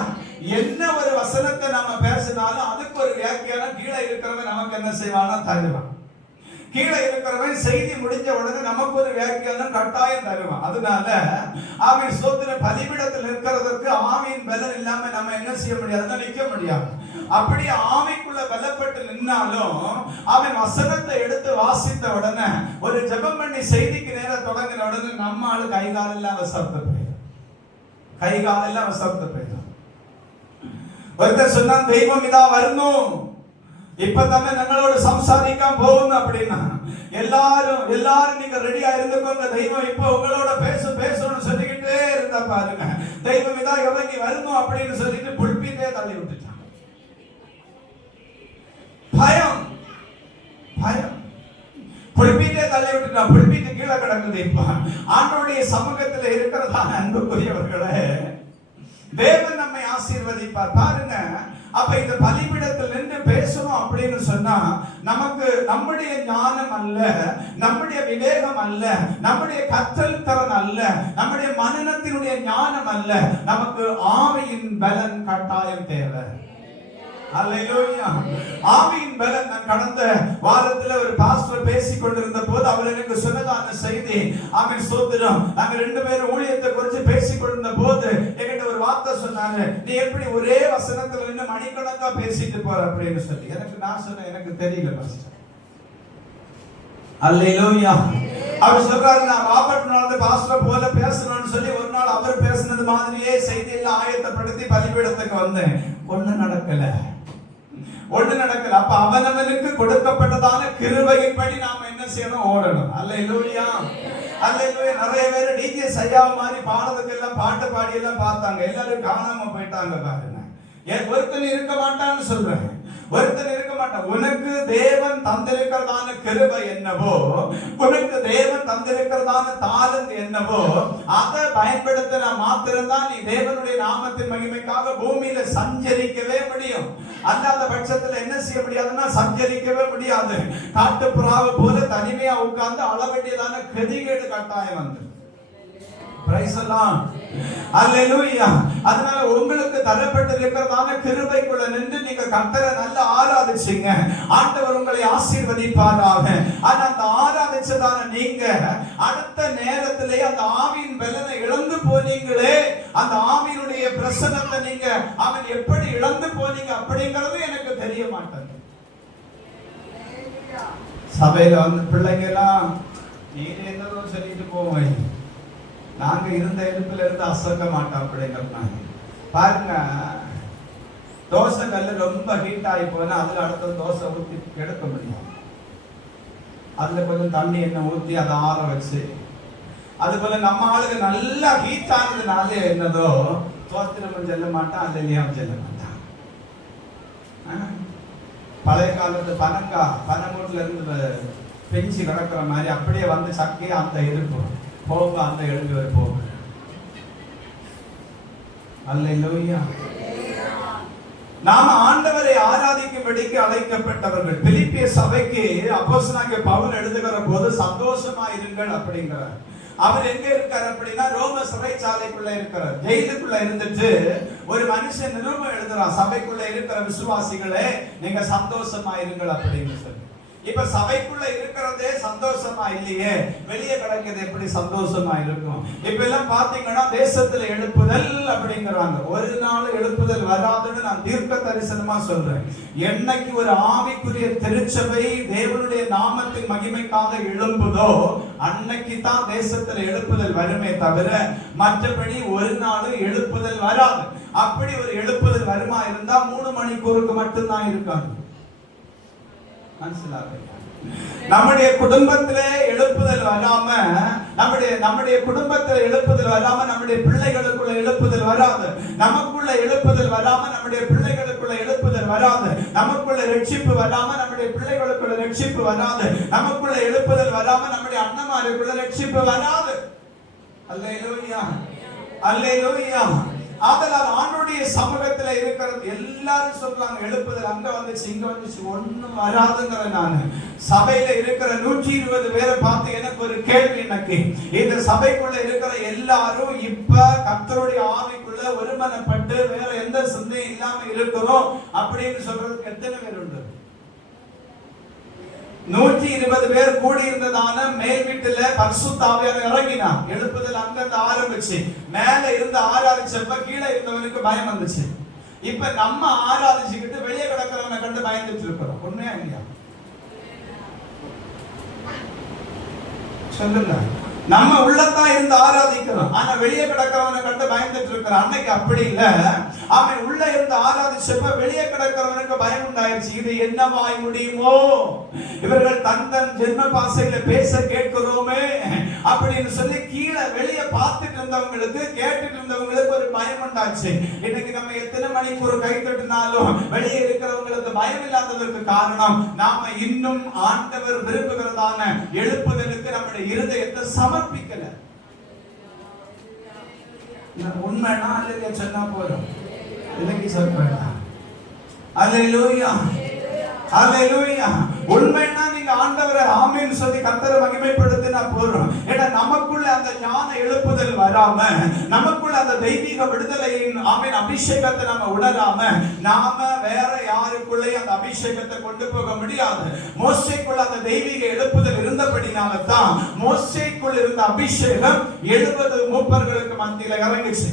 என்ன ஒரு வசனத்தை நம்ம பேசினாலும் அதுக்கு ஒரு வியாக்கியானம் கீழே இருக்கிறவன் நமக்கு என்ன செய்வானா தருவான். கீழே இருக்கிறவன் செய்தி முடிஞ்ச உடனே நமக்கு ஒரு வியாக்கியானம் கட்டாயம் தருவான். அதனால அவன் ஸ்தோத்திர பலிபீடத்தில் இருக்கிறதற்கு ஆவியின் பலன் இல்லாம நம்ம என்ன செய்ய முடியாதுன்னா நிக்க முடியாது. அப்படி ஆவிக்குள்ள பலப்பட்டு நின்னாலும் அவன் வசனத்தை எடுத்து வாசித்த உடனே ஒரு ஜெபம் பண்ணி செய்திக்கு நேரம் தொடங்கின உடனே நம்ம ஆளு கைகால் எல்லாம் வசப்த போயிடும். கைகால் எல்லாம் வசப்த போயிடும். ஒருத்தர் சொன்னா தெய்வம் இதா வரணும், இப்பதானே நம்மளோட சம்சாரிக்காம போகணும் அப்படின்னா எல்லாரும் நீங்க ரெடியா இருந்துக்கோங்க, தெய்வம் இப்ப உங்களோட பேசணும்னு சொல்லிக்கிட்டே இருந்தா பாருங்க, தெய்வம் இதா இறங்கி வரணும் அப்படின்னு சொல்லிட்டு புல்பீட்டே தள்ளி விட்டுட்டான். பயம் புல்பீட்டே தள்ளி விட்டுட்டான். புல்பீட்டு கீழே கிடக்குது. இப்ப ஆண்டவருடைய சமூகத்தில் இருக்கிறதா அன்புக்குரியவர்களே, தேவன் நம்மை ஆசீர்வதிப்பார். பாருங்க, அப்ப இந்த பலிபீடத்தில் நின்று பேசணும் அப்படின்னு சொன்னா நமக்கு நம்முடைய ஞானம் அல்ல, நம்முடைய விவேகம் அல்ல, நம்முடைய கற்றல் திறன் அல்ல, நம்முடைய மனநத்தினுடைய ஞானம் அல்ல, நமக்கு ஆவியின் பலன் கட்டாயம் தேவை. அல்லேலூயா. ஆவியின் பலன். நான் கடந்த வாரத்துல ஒரு பாஸ்டர் பேசிக் கொண்டிருந்த போது அவர் எனக்கு சொன்னதான செய்தி, ஆமென் ஸ்தோத்திரம், நாங்க ரெண்டு பேரும் ஊழியத்தை குறித்து பேசிக் கொண்டிருந்த போது என்கிட்ட ஒரு வார்த்தை சொன்னாங்க, நீ எப்படி ஒரே வசனத்துல நின்று மணிக்கணக்கா பேசிட்டு போற அப்படின்னு சொல்லி. நான் சொன்னேன், எனக்கு தெரியல பாஸ்டர். அல்லேலூயா. அவர் சொல்றாரு, நான் ராபர்ட் நாள் பாஸ்டர் போல பேசணும்னு சொல்லி ஒரு நாள் அவர் பேசினது மாதிரியே செய்தியெல்லாம் ஆயத்தப்படுத்தி பலிபீடத்துக்கு வந்தேன். ஒண்ணு நடக்கல. அப்ப அவனவனுக்கு கொடுக்கப்பட்டதான கிருபையின்படி நாம என்ன செய்யணும்? ஓடணும். அல்லேலூயா. அல்லேலூயா. நிறைய பேர் டிஜே சையா மாதிரி பாடுறதுக்கு எல்லாம் பாட்டு பாடி எல்லாம் பார்த்தாங்க, எல்லாரும் காணாம போயிட்டாங்க. பாருங்க, ஒருத்தன் இருக்க மாட்டான்னு சொல்றேன், ஒருத்தன் இருக்க மாட்டான். உனக்கு தேவன் தந்திருக்கிறதான கிருபை என்னவோ, உனக்கு தேவன் தந்திருக்கிறதான தாளந்து என்னவோ, அதை பயன்படுத்தின மாத்திரம்தான் நீ தேவனுடைய நாமத்தின் மகிமைக்காக பூமியில சஞ்சரிக்கவே முடியும். அல்லாத பட்சத்துல என்ன செய்ய முடியாதுன்னா சஞ்சரிக்கவே முடியாது. காட்டுப்புறாவை போல தனிமையா உட்கார்ந்து அள வேண்டியதான கதிகேடு கட்டாயம் வந்து. பிரைஸ் எல்லாம். அல்லேலூயா. அதனால உங்களுக்கு தரப்பட்டிருக்கிறதான கிருபைக்குள்ள நின்று நீங்க கர்த்தரை நல்லா ஆராதிச்சீங்க, ஆண்டவர் உங்களை ஆசீர்வதிப்பாராக. ஆனா அந்த ஆராதிச்சதான நீங்க அடுத்த நேரத்திலே அந்த ஆவியின் பலனை இழந்து போனீங்களே, அந்த ஆவியினுடைய பிரசன்னத்தை நீங்க அவன் எப்படி இழந்து போனீங்க அப்படிங்கிறது எனக்கு தெரிய மாட்டேங்குது. சபையில வந்து பிள்ளைங்க எல்லாம் நீர் என்னதோ சொல்லிட்டு போவோம், நாங்க இருந்த இடத்துல இருந்து அசங்க மாட்டோம் அப்படிங்கிறாங்க. பாருங்க, தோசை கல்லு ரொம்ப ஹீட் ஆகி போனா அதுல அடுத்த தோசை ஊற்றி எடுக்க முடியும். அதுல கொஞ்சம் தண்ணி எண்ணெய் ஊற்றி அதை ஆற வச்சு, அது போல நம்ம ஆளுங்க நல்லா ஹீட் ஆனதுனால என்னதோ தோத்திரம் செல்ல மாட்டான், அல்லையாவும் செல்ல மாட்டான். பழைய காலத்து பனங்கூட்டுல இருந்து பெஞ்சு கிடக்குற மாதிரி அப்படியே வந்து சக்கையா அந்த இருக்கும் போக, அந்த எழுதி வர போக. அல்லேலூயா. நாம ஆண்டவரை ஆராதிக்கும்படிக்கு அழைக்கப்பட்டவர்கள். பிலிப்பிய சபைக்கு அப்போஸ்தலனாகிய பவுல் எழுதுகிற போது சந்தோஷமா இருங்கள் அப்படிங்கிறார். அவர் எங்க இருக்கார் அப்படின்னா ரோம சிறைச்சாலைக்குள்ள இருக்கிறார். ஜெயிலுக்குள்ள இருந்துட்டு ஒரு மனுஷன் நிருபம் எழுதுறான், சபைக்குள்ள இருக்கிற விசுவாசிகளே நீங்க சந்தோஷமா இருங்கள் அப்படின்னு சொல்லி. இப்ப சபைக்குள்ள இருக்கிறதே சந்தோஷமா இல்லையே, வெளியே கிடைக்கிறது எப்படி சந்தோஷமா இருக்கும்? இப்ப எல்லாம் பாத்தீங்கன்னா தேசத்துல எழுப்புதல் அப்படிங்கிறாங்க. ஒரு நாள் எழுப்புதல் வராதுன்னு நான் தீர்க்க தரிசனமா சொல்றேன். என்னைக்கு ஒரு ஆவிக்குரிய திருச்சபை தேவனுடைய நாமத்தின் மகிமைக்காக எழும்புதோ அன்னைக்கு தான் தேசத்துல எழுப்புதல் வருமே தவிர மற்றபடி ஒரு நாள் எழுப்புதல் வராது. அப்படி ஒரு எழுப்புதல் வருமா இருந்தா 3 மணிக்கூருக்கு மட்டும்தான் இருக்காது. நம்முடைய குடும்பத்திலே எழுப்புதல் வராம, நம்முடைய குடும்பத்தில் எழுப்புதல் வராம நம்முடைய பிள்ளைகளுக்குள்ள எழுப்புதல் வராது. நமக்குள்ள எழுப்புதல் வராம நம்முடைய பிள்ளைகளுக்குள்ள எழுப்புதல் வராது. நமக்குள்ள ரட்சிப்பு வராம நம்முடைய பிள்ளைகளுக்குள்ள ரட்சிப்பு வராது. நமக்குள்ள எழுப்புதல் வராம நம்முடைய அண்ணமாருக்குள்ள ரட்சிப்பு வராது. அல்லேலூயா. அல்லேலூயா. அதனால் ஆண்டுடைய சமூகத்துல இருக்கிறது எல்லாரும் சொல்றாங்க, எழுப்புதல் அங்க வந்துச்சு இங்க வந்துச்சு, ஒண்ணும் வராதுங்கிற நான் சபையில இருக்கிற 120 பேரை பார்த்து எனக்கு ஒரு கேள்வி, எனக்கு இந்த சபைக்குள்ள இருக்கிற எல்லாரும் இப்ப கர்த்தருடைய ஆவிக்குள்ள ஒருமனப்பட்டு வேற எந்த சிந்தையும் இல்லாம இருக்கிறோம் அப்படின்னு சொல்றதுக்கு எத்தனை பேர் உண்டு? 120 பேர் கூடி இருந்ததான மேல் வீட்டுல பரிசுத்த ஆவியானவர் இறங்கினார். எழுப்புதல் அங்கிருந்து ஆரம்பிச்சு மேல இருந்து ஆராதிச்சப்ப கீழே இருந்தவனுக்கு பயம் வந்துச்சு. இப்ப நம்ம ஆராதிச்சுக்கிட்டு வெளியே கிடக்கிறவனை கண்டு பயந்துட்டு இருக்கிறோம். உண்மையா இல்லையா? சொல்லுங்க. நம்ம உள்ளத்தான் இருந்து ஆராதிக்கிறோம், ஆனா வெளியே கிடக்கிறவனை கண்டு பயந்துட்டு இருக்கிறான். அன்னைக்கு அப்படி இல்ல, அவன் உள்ள இருந்து ஆராதிச்சப்ப வெளியே கிடக்கிறவனுக்கு பயம் உண்டாயிருச்சு. இது என்னவாய் முடியுமோ, இவர்கள் தன் ஜென்ம பாஷையில பேச கேட்கிறோமே அப்படின்னு சொல்லி கீழே வெளியே பார்த்துட்டு இருந்தவங்களுக்கு கேட்டுட்டு இருந்தவங்களுக்கு ஒரு பயம் உண்டாச்சு. இன்னைக்கு நம்ம எத்தனை மணிக்கு ஒரு கை தட்டினாலும் வெளியே இருக்கிறவங்களுக்கு பயம் இல்லாததற்கு காரணம் நாம இன்னும் ஆண்டவர் விரும்புகிறதான எழுப்புதலுக்கு நம்முடைய இருதயத்தை சமர்ப்பிக்கல. உண்மைனா அல்லது சொன்னா போறோம், இல்லைக்கு சொல்றேன். அல்லேலூயா, அல்லேலூயா. உண்மைனா நீங்க ஆண்டவரை ஆமென் சொல்லி கர்த்தரை மகிமைப்படுத்தினா போறோம். ஏன்னா நமக்குள்ள அந்த ஞான எழுப்புதல் வராம, நமக்குள்ள அந்த தெய்வீக விடுதலையின் ஆமென் அபிஷேகத்தை நம்ம உணராம, நாம வேற யாருக்குள்ளே அந்த அபிஷேகத்தை கொண்டு போக முடியாது. மோசேக்குள்ள அந்த தெய்வீக எழுப்புதல் இருந்தபடினால தான் மோசேக்குள்ள இருந்த அபிஷேகம் 70 மூப்பர்களுக்கு மத்தியில இறங்குச்சு.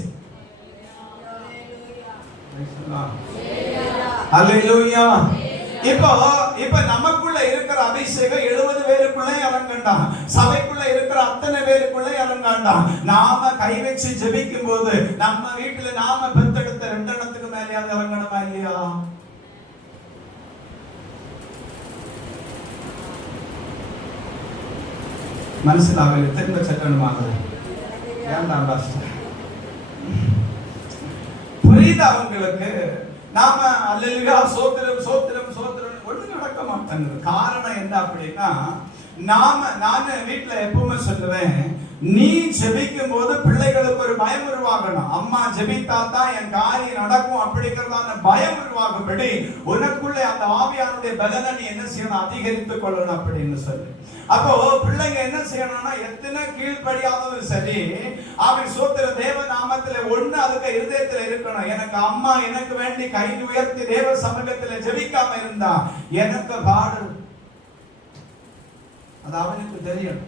அல்லேலூயா. இப்ப நமக்குள்ள இருக்கிற அபிஷேகம் 70 பேருக்குள்ள இறங்கண்டாம், சபைக்குள்ள இருக்கிற அத்தனை பேருக்குள்ள இறங்கண்டாம். நாம கை வச்சு ஜெபிக்கும் போது நம்ம வீட்டுல நாம பெத்தெடுத்த 2 எண்ணத்துக்கு மேலேயாவது இறங்கணுமா இல்லையா? மனசிலாக திரும்ப செல்லணுமாக ஏன்டா புரியுது அவங்களுக்கு. நாம அல்லேலூயா சோத்திரம் சோத்திரம் சோத்திரம் ஒண்ணு நடக்க மாட்டேங்குது. காரணம் என்ன அப்படின்னா, நான் வீட்டுல எப்பவுமே சொல்லுவேன், நீ ஜெபிக்கும் போது பிள்ளைகளுக்கு ஒரு பயம் உருவாகணும். அம்மா ஜெபித்தா தான் என் காரியம் நடக்கும் அப்படிங்கறதான பயம் உருவாகும்படி உனக்குள்ள அந்த ஆவியானுடைய பலனை நீ என்ன செய்யணும், அதிகரித்துக் கொள்ளணும் அப்படின்னு சொல்லி. அப்போ பிள்ளைங்க என்ன செய்யணும்னா, எத்தனை கீழ்ப்படியாததும் சரி, அவன் சோத்திர தேவ நாமத்துல ஒண்ணு அதுக்கு இருதயத்துல இருக்கணும். எனக்கு அம்மா எனக்கு வேண்டி கை உயர்த்தி தேவ சமூகத்துல ஜெபிக்காம இருந்தா எனக்கு பாடு, அது அவனுக்கு தெரியும்.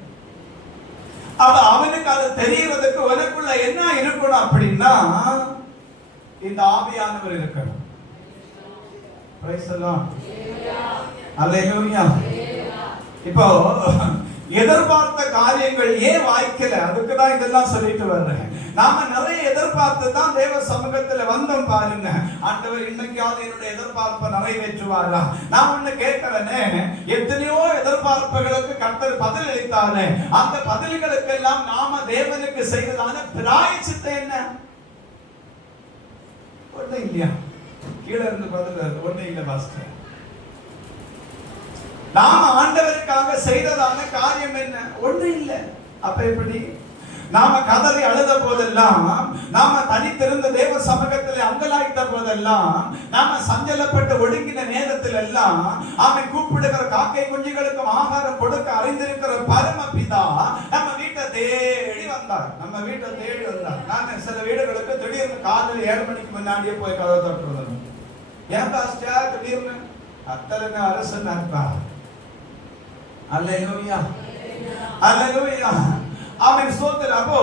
அவனுக்கு அது தெரியறதுக்கு உனக்குள்ள என்ன இருக்கணும் அப்படின்னா, இந்த ஆவியானவர் இருக்கணும். பிரைஸ் தி லார்ட், அல்லேலூயா. இப்போ எதிர்பார்த்த காரியங்கள் ஏன் வாய்க்கல, அதுக்கு தான் இதெல்லாம் சொல்லிட்டு வர்றேன். நாம நிறைய எதிர்பார்த்து தான் தேவ சமூகத்துல வந்தோம் பாருங்க. ஆண்டவர் இன்னைக்காவது என்னுடைய எதிர்பார்ப்பை நிறைவேற்றுவாரா? நான் ஒண்ணு கேட்கிறேனே, எத்தனையோ எதிர்பார்ப்புகளுக்கு கர்த்தர் பதில் அளித்தாரு. அந்த பதில்களுக்கு எல்லாம் நாம தேவனுக்கு செய்ததான பிராயச்சித்தம் என்ன? ஒண்ணு இல்லையா? கீழே இருந்து பதில் ஒண்ணு இல்லை பாஸ்டர். நாம ஆண்டவருக்காக செய்ததான காரியம் என்ன? ஒண்ணு இல்லை. அப்ப எப்படி? நாம கதறி அழுத போதெல்லாம், நாம தனித்திருந்த தேவ சமூகத்தில் அங்கலாய்த்த போதெல்லாம், நாம சஞ்சலப்பட்டு ஒடுங்கின நேரத்தில் எல்லாம் அவன் கூப்பிடுகிற காக்கை குஞ்சுகளுக்கும் ஆகாரம் கொடுக்க அறிந்திருக்கிற பரமபிதா நம்ம வீட்டை தேடி வந்தார். நம்ம வீட்டை தேடி வந்தார். நான் சில வீடுகளுக்கு திடீர்னு காலையில் 7 மணிக்கு முன்னாடியே போய் கதவை தட்டுறது. ஏன் பாஸ்டர் திடீர்னு? அத்தனை அரசன் இருப்பா. அல்லேலூயா, அல்லேலூயா. அவன் சோதனை. அப்போ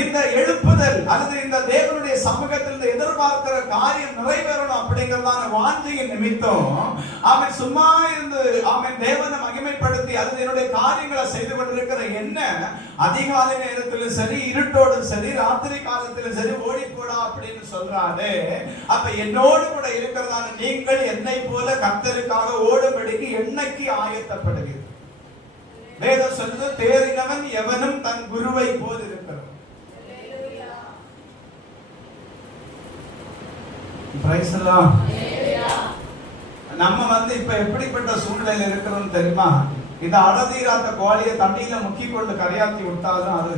இந்த எழுப்புதல் அல்லது இந்த தேவனுடைய சமூகத்தில் எதிர்பார்க்கிற காரியம் நிறைவேறணும் அப்படிங்கிறதான வாஞ்சையின் நிமித்தம் அவன் சும்மா இருந்து அவன் தேவனை மகிமைப்படுத்தி அல்லது என்னுடைய காரியங்களை செய்து கொண்டிருக்கிற என்ன, அதிகாலை நேரத்திலும் சரி, இருட்டோடும் சரி, ராத்திரி காலத்திலும் சரி, ஓடி போடா அப்படின்னு சொல்றாரு. அப்ப என்னோடு கூட இருக்கிறதான நீங்கள் என்னை போல கர்த்தருக்காக ஓடும்படிக்கு என்னைக்கு ஆயத்தப்படுகிறது? வேதம் சொல்லுது, தேறினவன் எவனும் தன் குருவை போல் இருக்கிறான். நம்ம இப்ப எப்படிப்பட்ட சூழ்நிலையில இருக்கிறோம் தெரியுமா? இந்த அடதீராத்த கோழியை தண்ணியில முக்கி கொண்டு கரையாத்தி விட்டாலும் அது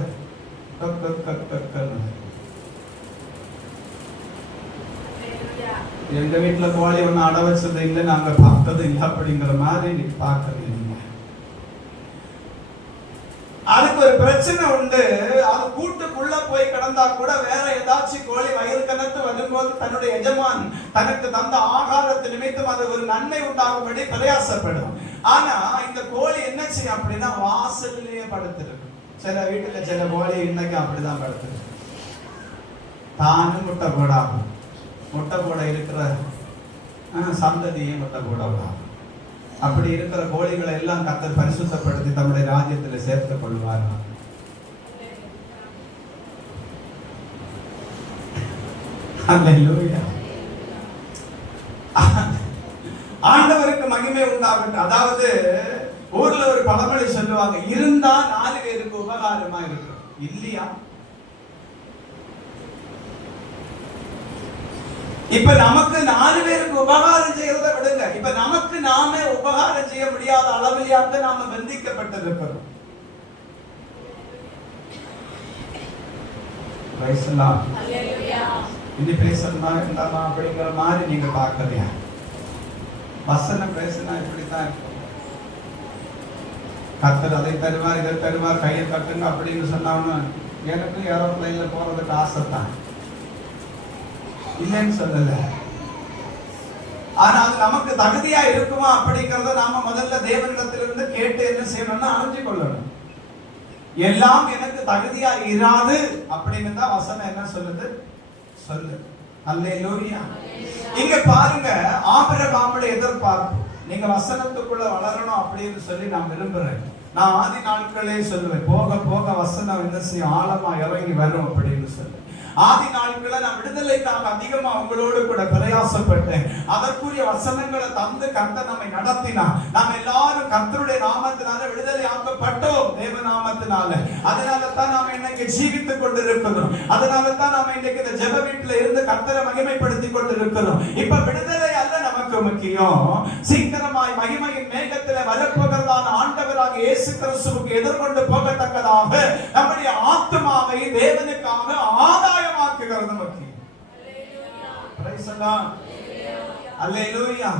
எங்க வீட்டுல கோழி ஒண்ணு அடை வச்சது இல்லை, நாங்க பார்த்தது இல்லை அப்படிங்கிற மாதிரி நீங்க பார்க்கறது இல்லைங்க. அதுக்கு ஒரு பிரச்சனை உண்டு. அது கூட்டுக்குள்ள போய் கிடந்தா கூட வேற ஏதாச்சும் கோழி வயிறு கணத்து வரும்போது தன்னுடைய எஜமான் தனக்கு தந்த ஆகாரத்து நிமித்தம் அது ஒரு நன்மை உண்டாகும்படி பிரயாசப்படும். ஆனா இந்த கோழி என்ன செய்யும் அப்படின்னா வாசல்லையே படுத்திருக்கு. சில வீட்டுல சில கோழி இன்னைக்கு அப்படிதான் படுத்திருக்கு. தானும் முட்டை போடாகும், முட்டை போட இருக்கிற சந்ததியை முட்டை போட விடாது. அப்படி இருக்கிற கோழிகளை எல்லாம் கர்த்தர் பரிசுத்தப்படுத்தி தம்முடைய ராஜ்யத்தில் சேர்த்துக் கொள்வார்கள். ஆண்டவருக்கு மகிமை உண்டாகட்டும். அதாவது ஊர்ல ஒரு பழமொழி சொல்லுவாங்க, இருந்தா 4 பேருக்கு உபகாரமா இருக்கும். இல்லையா? இப்ப நமக்கு 4 பேருக்கு உபகாரம் செய்யறத விடுங்க, இப்ப நமக்கு நாமே உபகாரம் செய்ய முடியாத அளவிலேயாவது நாம பந்திக்கப்பட்டிருக்கிறோம். இனி பேசணுமா வேண்டாமா அப்படிங்கிற மாதிரி நீங்க பார்க்கலையா? வசனம் பேசினா இப்படித்தான் இருக்கும். கர்த்தர் அதை தருவார், இதை தருவார், கையை கட்டுங்க அப்படின்னு சொன்னான்னு எனக்கு ஏரோப்ளைன்ல போறதுக்கு ஆசை தான், இல்லைன்னு சொல்லல. ஆனா அது நமக்கு தகுதியா இருக்குமா அப்படிங்கறத நாம முதல்ல தேவனிடத்திலிருந்து கேட்டு என்ன செய்யணும்னா அறிஞ்சு கொள்ளணும். எல்லாம் எனக்கு தகுதியா இராது அப்படின்னு தான் வசனம் என்ன சொல்லுது சொல்லு. அல்லேலூயா. இங்க பாருங்க, ஆபிரகாமுடைய எதிர்பார்ப்பு. நீங்க வசனத்துக்குள்ள வளரணும் அப்படின்னு சொல்லி நான் விரும்புறேன். நான் ஆதி நாட்களே சொல்லுவேன், போக போக வசனம் என்ன செய்யும், ஆழமா இறங்கி வரும் அப்படின்னு சொல்லு. ஆதி நாட்களை நான் விடுதலைக்காக அதிகமா உங்களோடு கூட பிரயாசப்பட்டேன். அதற்குரிய வசனங்களை தந்து கர்த்தர் நம்மை நடத்தினார். நாம் எல்லாரும் கர்த்தருடைய நாமத்தினால விடுதலை ஆக்கப்பட்டோம், தேவ நாமத்தினால. அதனால தான் நாம இன்னைக்கு ஜீவித்துக் கொண்டிருக்கிறோம். அதனால தான் நாம இன்னைக்கு இந்த ஜெப வீட்டுல இருந்து கர்த்தரை மகிமைப்படுத்திக் கொண்டிருக்கிறோம். இப்ப விடுதலை அல்ல நமக்கு முக்கியம், சீக்கிரமாய் மகிமையின் மேகத்திலே வரப்போகிறதான ஆண்டவராக இயேசு கிறிஸ்துவுக்கு எதிர்கொண்டு போகத்தக்கதாக நம்முடைய ஆத்மாவை தேவனுக்காக ஆதாயமாக்குகிறது முக்கியம். அல்லேலூயா.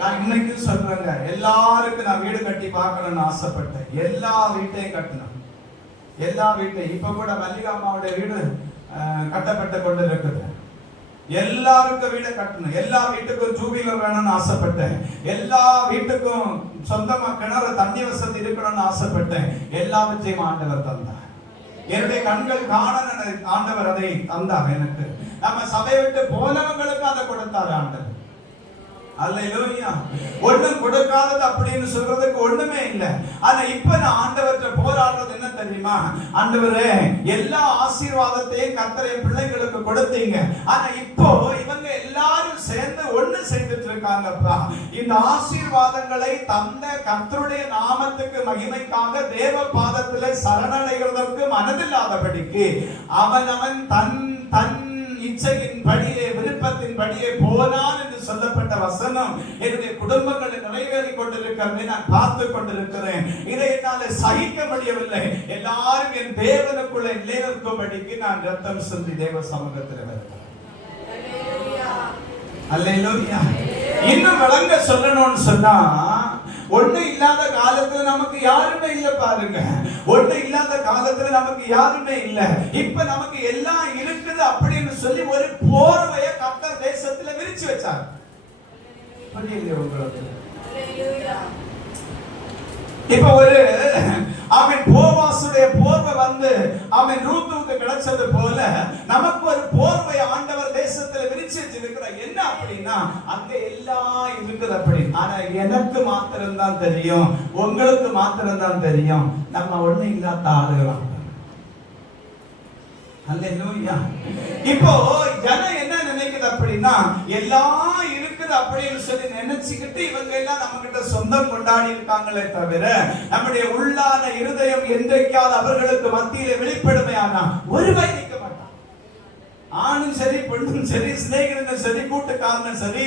நான் இன்னைக்கு சொல்றேங்க, எல்லாருக்கும் நான் வீடு கட்டி பார்க்கணும்னு ஆசைப்பட்டேன். எல்லா வீட்டையும் கட்டணும், எல்லா வீட்டையும். இப்ப கூட மல்லிகாமாவுடைய வீடு கட்டப்பட்டு கொண்டு இருக்குது. எல்லாருக்கும் வீடை கட்டணும், எல்லா வீட்டுக்கும் 2 வீலர் வேணும்னு ஆசைப்பட்டேன். எல்லா வீட்டுக்கும் சொந்தமா கிணறு தண்ணி வசதி இருக்கணும்னு ஆசைப்பட்டேன். எல்லாவற்றையும் ஆண்டவர் தந்தார். என்னுடைய கண்கள் காண ஆண்டவர் அதை தந்தார் எனக்கு. நம்ம சபை விட்டு போனவங்களுக்கு அதை கொடுத்தார் ஆண்டவர். அல்லேலூயா. ஒண்ணும் கொடுக்காதது அப்படின்னு சொல்றதுக்கு ஒண்ணுமே இல்லை. ஆனா இப்ப நான் ஆண்டவர்கிட்ட போராடுறது என்ன தெரியுமா? ஆண்டவரே, எல்லா ஆசீர்வாதத்தையும் கர்த்தரை பிள்ளைகளுக்கு கொடுத்தீங்க. ஆனா இப்போ இவங்க எல்லாரும் சேர்ந்து ஒண்ணு செய்துட்டு இருக்காங்கப்பா. இந்த ஆசீர்வாதங்களை தந்த கர்த்தருடைய நாமத்துக்கு மகிமைக்காக தேவ பாதத்திலே சரணடைகிறதற்கு மனதில்லாதபடிக்கு அவனவன் தன் தன் இச்சையின் படியே விருப்பத்தின் படியே போனான் என்று சொல்லப்பட்ட வசனம் என்னுடைய குடும்பங்களில் நிறைவேறிக் கொண்டிருக்கிறதை நான் பார்த்து கொண்டிருக்கிறேன். இதை என்னால சகிக்க முடியவில்லை. எல்லாரும் என் தேவனுக்குள்ள நிலைநிற்கும்படிக்கு நான் ரத்தம் சிந்தி தேவ சமூகத்தில் வருகிறேன். அல்லேலூயா. இன்னும் விளங்க சொல்லணும்னு சொன்னா, ஒண்ணு இல்லாத காலத்துல நமக்கு யாருமே இல்ல. பாருங்க, ஒண்ணு இல்லாத காலத்துல நமக்கு யாருமே இல்ல. இப்ப நமக்கு எல்லாம் இருக்குது அப்படின்னு சொல்லி ஒரு போர்வையை கர்த்தர் தேசத்துல விரிச்சு வச்சார். உங்களுக்கு இப்ப ஒரு அவன் போவாசுடைய போர்வை வந்து அவன் ரூத்துவுக்கு கிடைச்சது போல நமக்கு ஒரு போர்வை ஆண்டவர் தேசத்துல விரிச்சு வச்சிருக்கிறார். என்ன அப்படின்னா, அங்க எல்லாம் இருக்குது அப்படி. ஆனா எனக்கு மாத்திரம்தான் தெரியும், உங்களுக்கு மாத்திரம்தான் தெரியும், நம்ம ஒண்ணு இல்லாத ஆளுகளாம். அல்லேலூயா. இப்போ ஜனம் என்ன நினைக்குது அப்படின்னா, எல்லாம் இருக்குது அப்படின்னு சொல்லி நினைச்சுக்கிட்டு இவங்க எல்லாம் நம்ம கிட்ட சொந்தம் கொண்டாடி இருக்காங்களே தவிர நம்முடைய உள்ளான இருதயம் என்றைக்காவது அவர்களுக்கு மத்தியில வெளிப்படுமே. ஆனா ஒருவரை நிற்க மாட்டான். ஆணும் சரி, பெண்ணும் சரி, சிநேகிதனும் சரி, கூட்டுக்காரனும் சரி,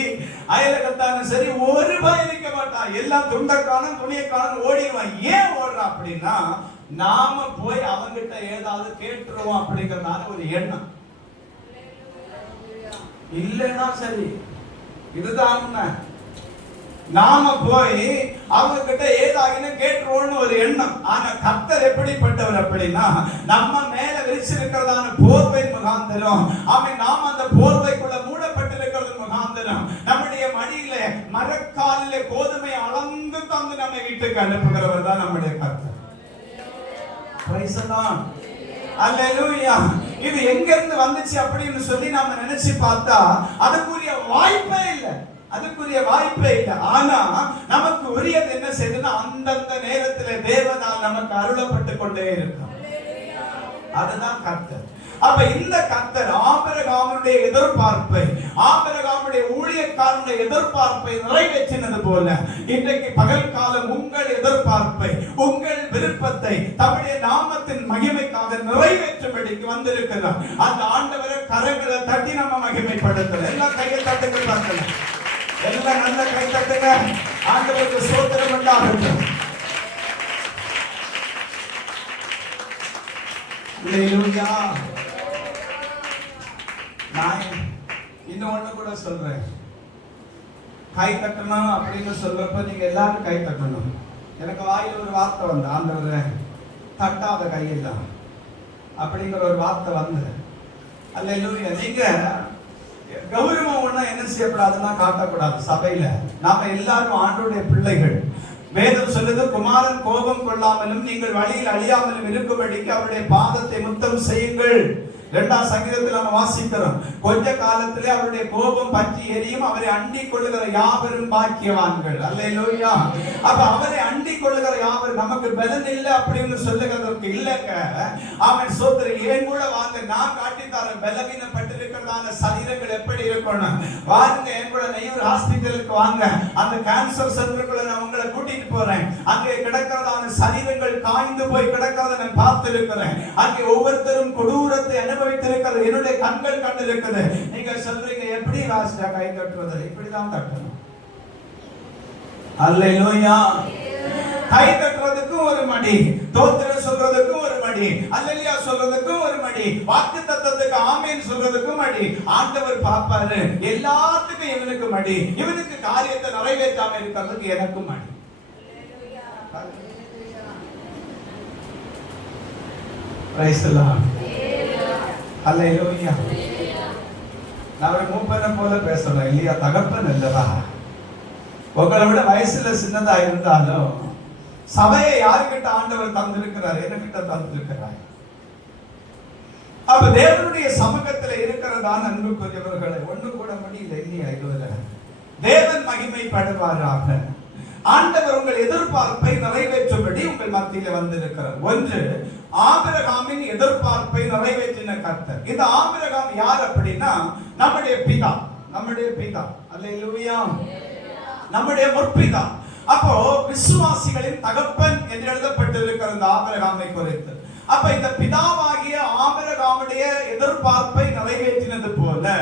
அயலகத்தானும் சரி, ஒரு பயம் நிற்க மாட்டான். எல்லாம் துண்டக்காரன் துணியக்காரன் ஓடிடுவான். ஏன் ஓடுறான் அப்படின்னா, நாம போய் அவங்கிட்ட ஏதாவது கேட்டுருவோம் அப்படிங்கறதான ஒரு எண்ணம். இல்லைன்னா சரி. இதுதான் நாம போய் அவங்க கிட்ட ஏதாகினு கேட்டுருவோம்னு ஒரு எண்ணம். ஆனா கர்த்தர் எப்படிப்பட்டவர் அப்படின்னா, நம்ம மேல விரிச்சிருக்கிறதான போர்வை முகாந்திரம், அவன் நாம அந்த போர்வைக்குள்ள மூடப்பட்டிருக்கிறது முகாந்திரம், நம்முடைய மடியில மரக்காலிலே கோதுமை அளந்து தந்து நம்ம வீட்டுக்கு அனுப்புகிறவர் தான் நம்முடைய கர்த்தர். Praise the Lord. அல்லேலூயா. இது எங்க இருந்து வந்துச்சு அப்படின்னு சொல்லி நாம நினைச்சு பார்த்தா அதுக்குரிய வாய்ப்பே இல்லை, அதுக்குரிய வாய்ப்பே இல்லை. ஆனா நமக்கு உரியது என்ன செய்யுதுன்னா, அந்தந்த நேரத்தில் தேவனால் நமக்கு அருளப்பட்டு கொண்டே இருக்கும். அதுதான் கர்த்தர். அப்ப இந்த கர்த்தர் ஆபிரகாமுடைய எதிர்பார்ப்பை, ஆபிரகாமுடைய ஊழியக்காரனுடைய எதிர்பார்ப்பை நிறைவேற்றினது போல இன்றைக்கு பகல் காலம் உங்கள் எதிர்பார்ப்பை, உங்கள் விருப்பத்தை தம்முடைய நாமத்தின் மகிமைக்காக நிறைவேற்றும்படிக்கு வந்திருக்கிறார். அந்த ஆண்டவரை கரங்களை தட்டி நம்ம மகிமைப்படுத்தலாம். எல்லாம் கையை தட்டுங்கள் பார்க்கலாம். எல்லாம் நல்ல கை தட்டுங்க. ஆண்டவருக்கு ஸ்தோத்திரம் உண்டாகட்டும். அல்லேலூயா. நான் இன்னும் ஒண்ணு கூட சொல்றேன். கை தட்டணும் அப்படின்னு சொல்றப்ப நீங்க எல்லாரும் கை தட்டணும். எனக்கு வாயில ஒரு வார்த்தை வந்து, ஆண்டவரே தட்டாத கையெல்லாம் அப்படிங்கிற ஒரு வார்த்தை வந்து, அல்லேலூயா. நீங்க கௌரவம் ஒண்ணா என்ன செய்யப்படாதுன்னா காட்டக்கூடாது. சபையில நாம எல்லாரும் ஆண்டவருடைய பிள்ளைகள். வேதம் சொல்லுது, குமாரன் கோபம் கொள்ளாமலும் நீங்கள் வழியில் அழியாமலும் இருக்கும்படிக்கு அவருடைய பாதத்தை முத்தம் செய்யுங்கள். 2ஆம் சங்கீதத்தில் நம்ம வாசிக்கிறோம், கொஞ்ச காலத்திலே அவருடைய கோபம் பற்றி எரியும், அவரை அண்டிக் கொள்ளுகிற யாவரும் பாக்கியவான்கள். அல்லேலூயா. அப்ப அவரை அண்டிக் கொள்ளுகிற யாவரும், நமக்கு பலன் இல்லை அப்படின்னு சொல்லுகிறதற்கு இல்லைங்க. அவன் சோத்திர ஏன் கூட வாங்க, நான் காட்டித்தார பலவீனப்பட்டிருக்கிறதான சரீரங்கள் எப்படி இருக்கணும் வாருங்க, என் கூட நெய்யூர் ஹாஸ்பிட்டலுக்கு வாங்க, அந்த கேன்சர் சென்டருக்குள்ள நான் உங்களை கூட்டிட்டு போறேன். அங்கே கிடக்கிறதான சரீரங்கள் காய்ந்து போய் கிடக்கிறத நான் பார்த்திருக்கிறேன். அங்கே ஒவ்வொருத்தரும் கொடூரத்தை அனுபவித்திருக்கிறது என்னுடைய கண்கள் கண்டிருக்கிறது. நீங்க சொல்றீங்க எப்படி ராஜா கை தட்டுவது? இப்படிதான் தட்டணும். அல்லேலூயா. கை தட்டுறதுக்கும் ஒரு மடி, தோத்திரம் சொல்றதுக்கும் ஒரு மடி, அல்லேலூயா சொல்றதுக்கும் ஒரு மடி, வாக்குத்தத்தத்துக்கு ஆமென் சொல்றதுக்கும் மடி. ஆண்டவர் பாப்பாரு, எல்லாத்துக்கும் இவனுக்கு மடி, இவனுக்கு காரியத்தை நிறைவேற்றாம இருக்கிறதுக்கு எனக்கும் மடி. Praise the Lord. அல்லேலூயா. நான் மூப்பனை போல பேசணும் இல்லையா? தகப்பன் இல்லவா? உங்களை விட வயசுல சின்னதா இருந்தாலும் சபையை யாருக்கிட்ட ஆண்டவர் தந்திருக்கிறார்? என்கிட்ட தந்திருக்கிறார். அப்ப தேவனுடைய சமூகத்தில் இருக்கிறதான அன்புக்குரியவர்களை ஒண்ணு கூட முடியல இல்லையா? இதுல தேவன் மகிமைப்படுவாராக. ஆண்டவர் உங்கள் எதிர்பார்ப்பை நிறைவேற்றும்படி உங்கள் மத்தியில வந்திருக்கிறார். ஒன்று, ஆபிரகாமின் எதிர்பார்ப்பை நிறைவேற்றின கர்த்தர். இந்த ஆபிரகாம் யார் அப்படின்னா நம்முடைய பிதா, நம்முடைய பிதா. அல்லேலூயா. நம்முடைய முற்பிதா. அப்போ விசுவாசிகளின் தகப்பன் என்று எழுதப்பட்டிருக்கிற இந்த ஆபிரகாமை குறித்து, அப்ப இந்த பிதாவாகிய ஆபிரகாமுடைய எதிர்பார்ப்பை நிறைவேற்றினது போல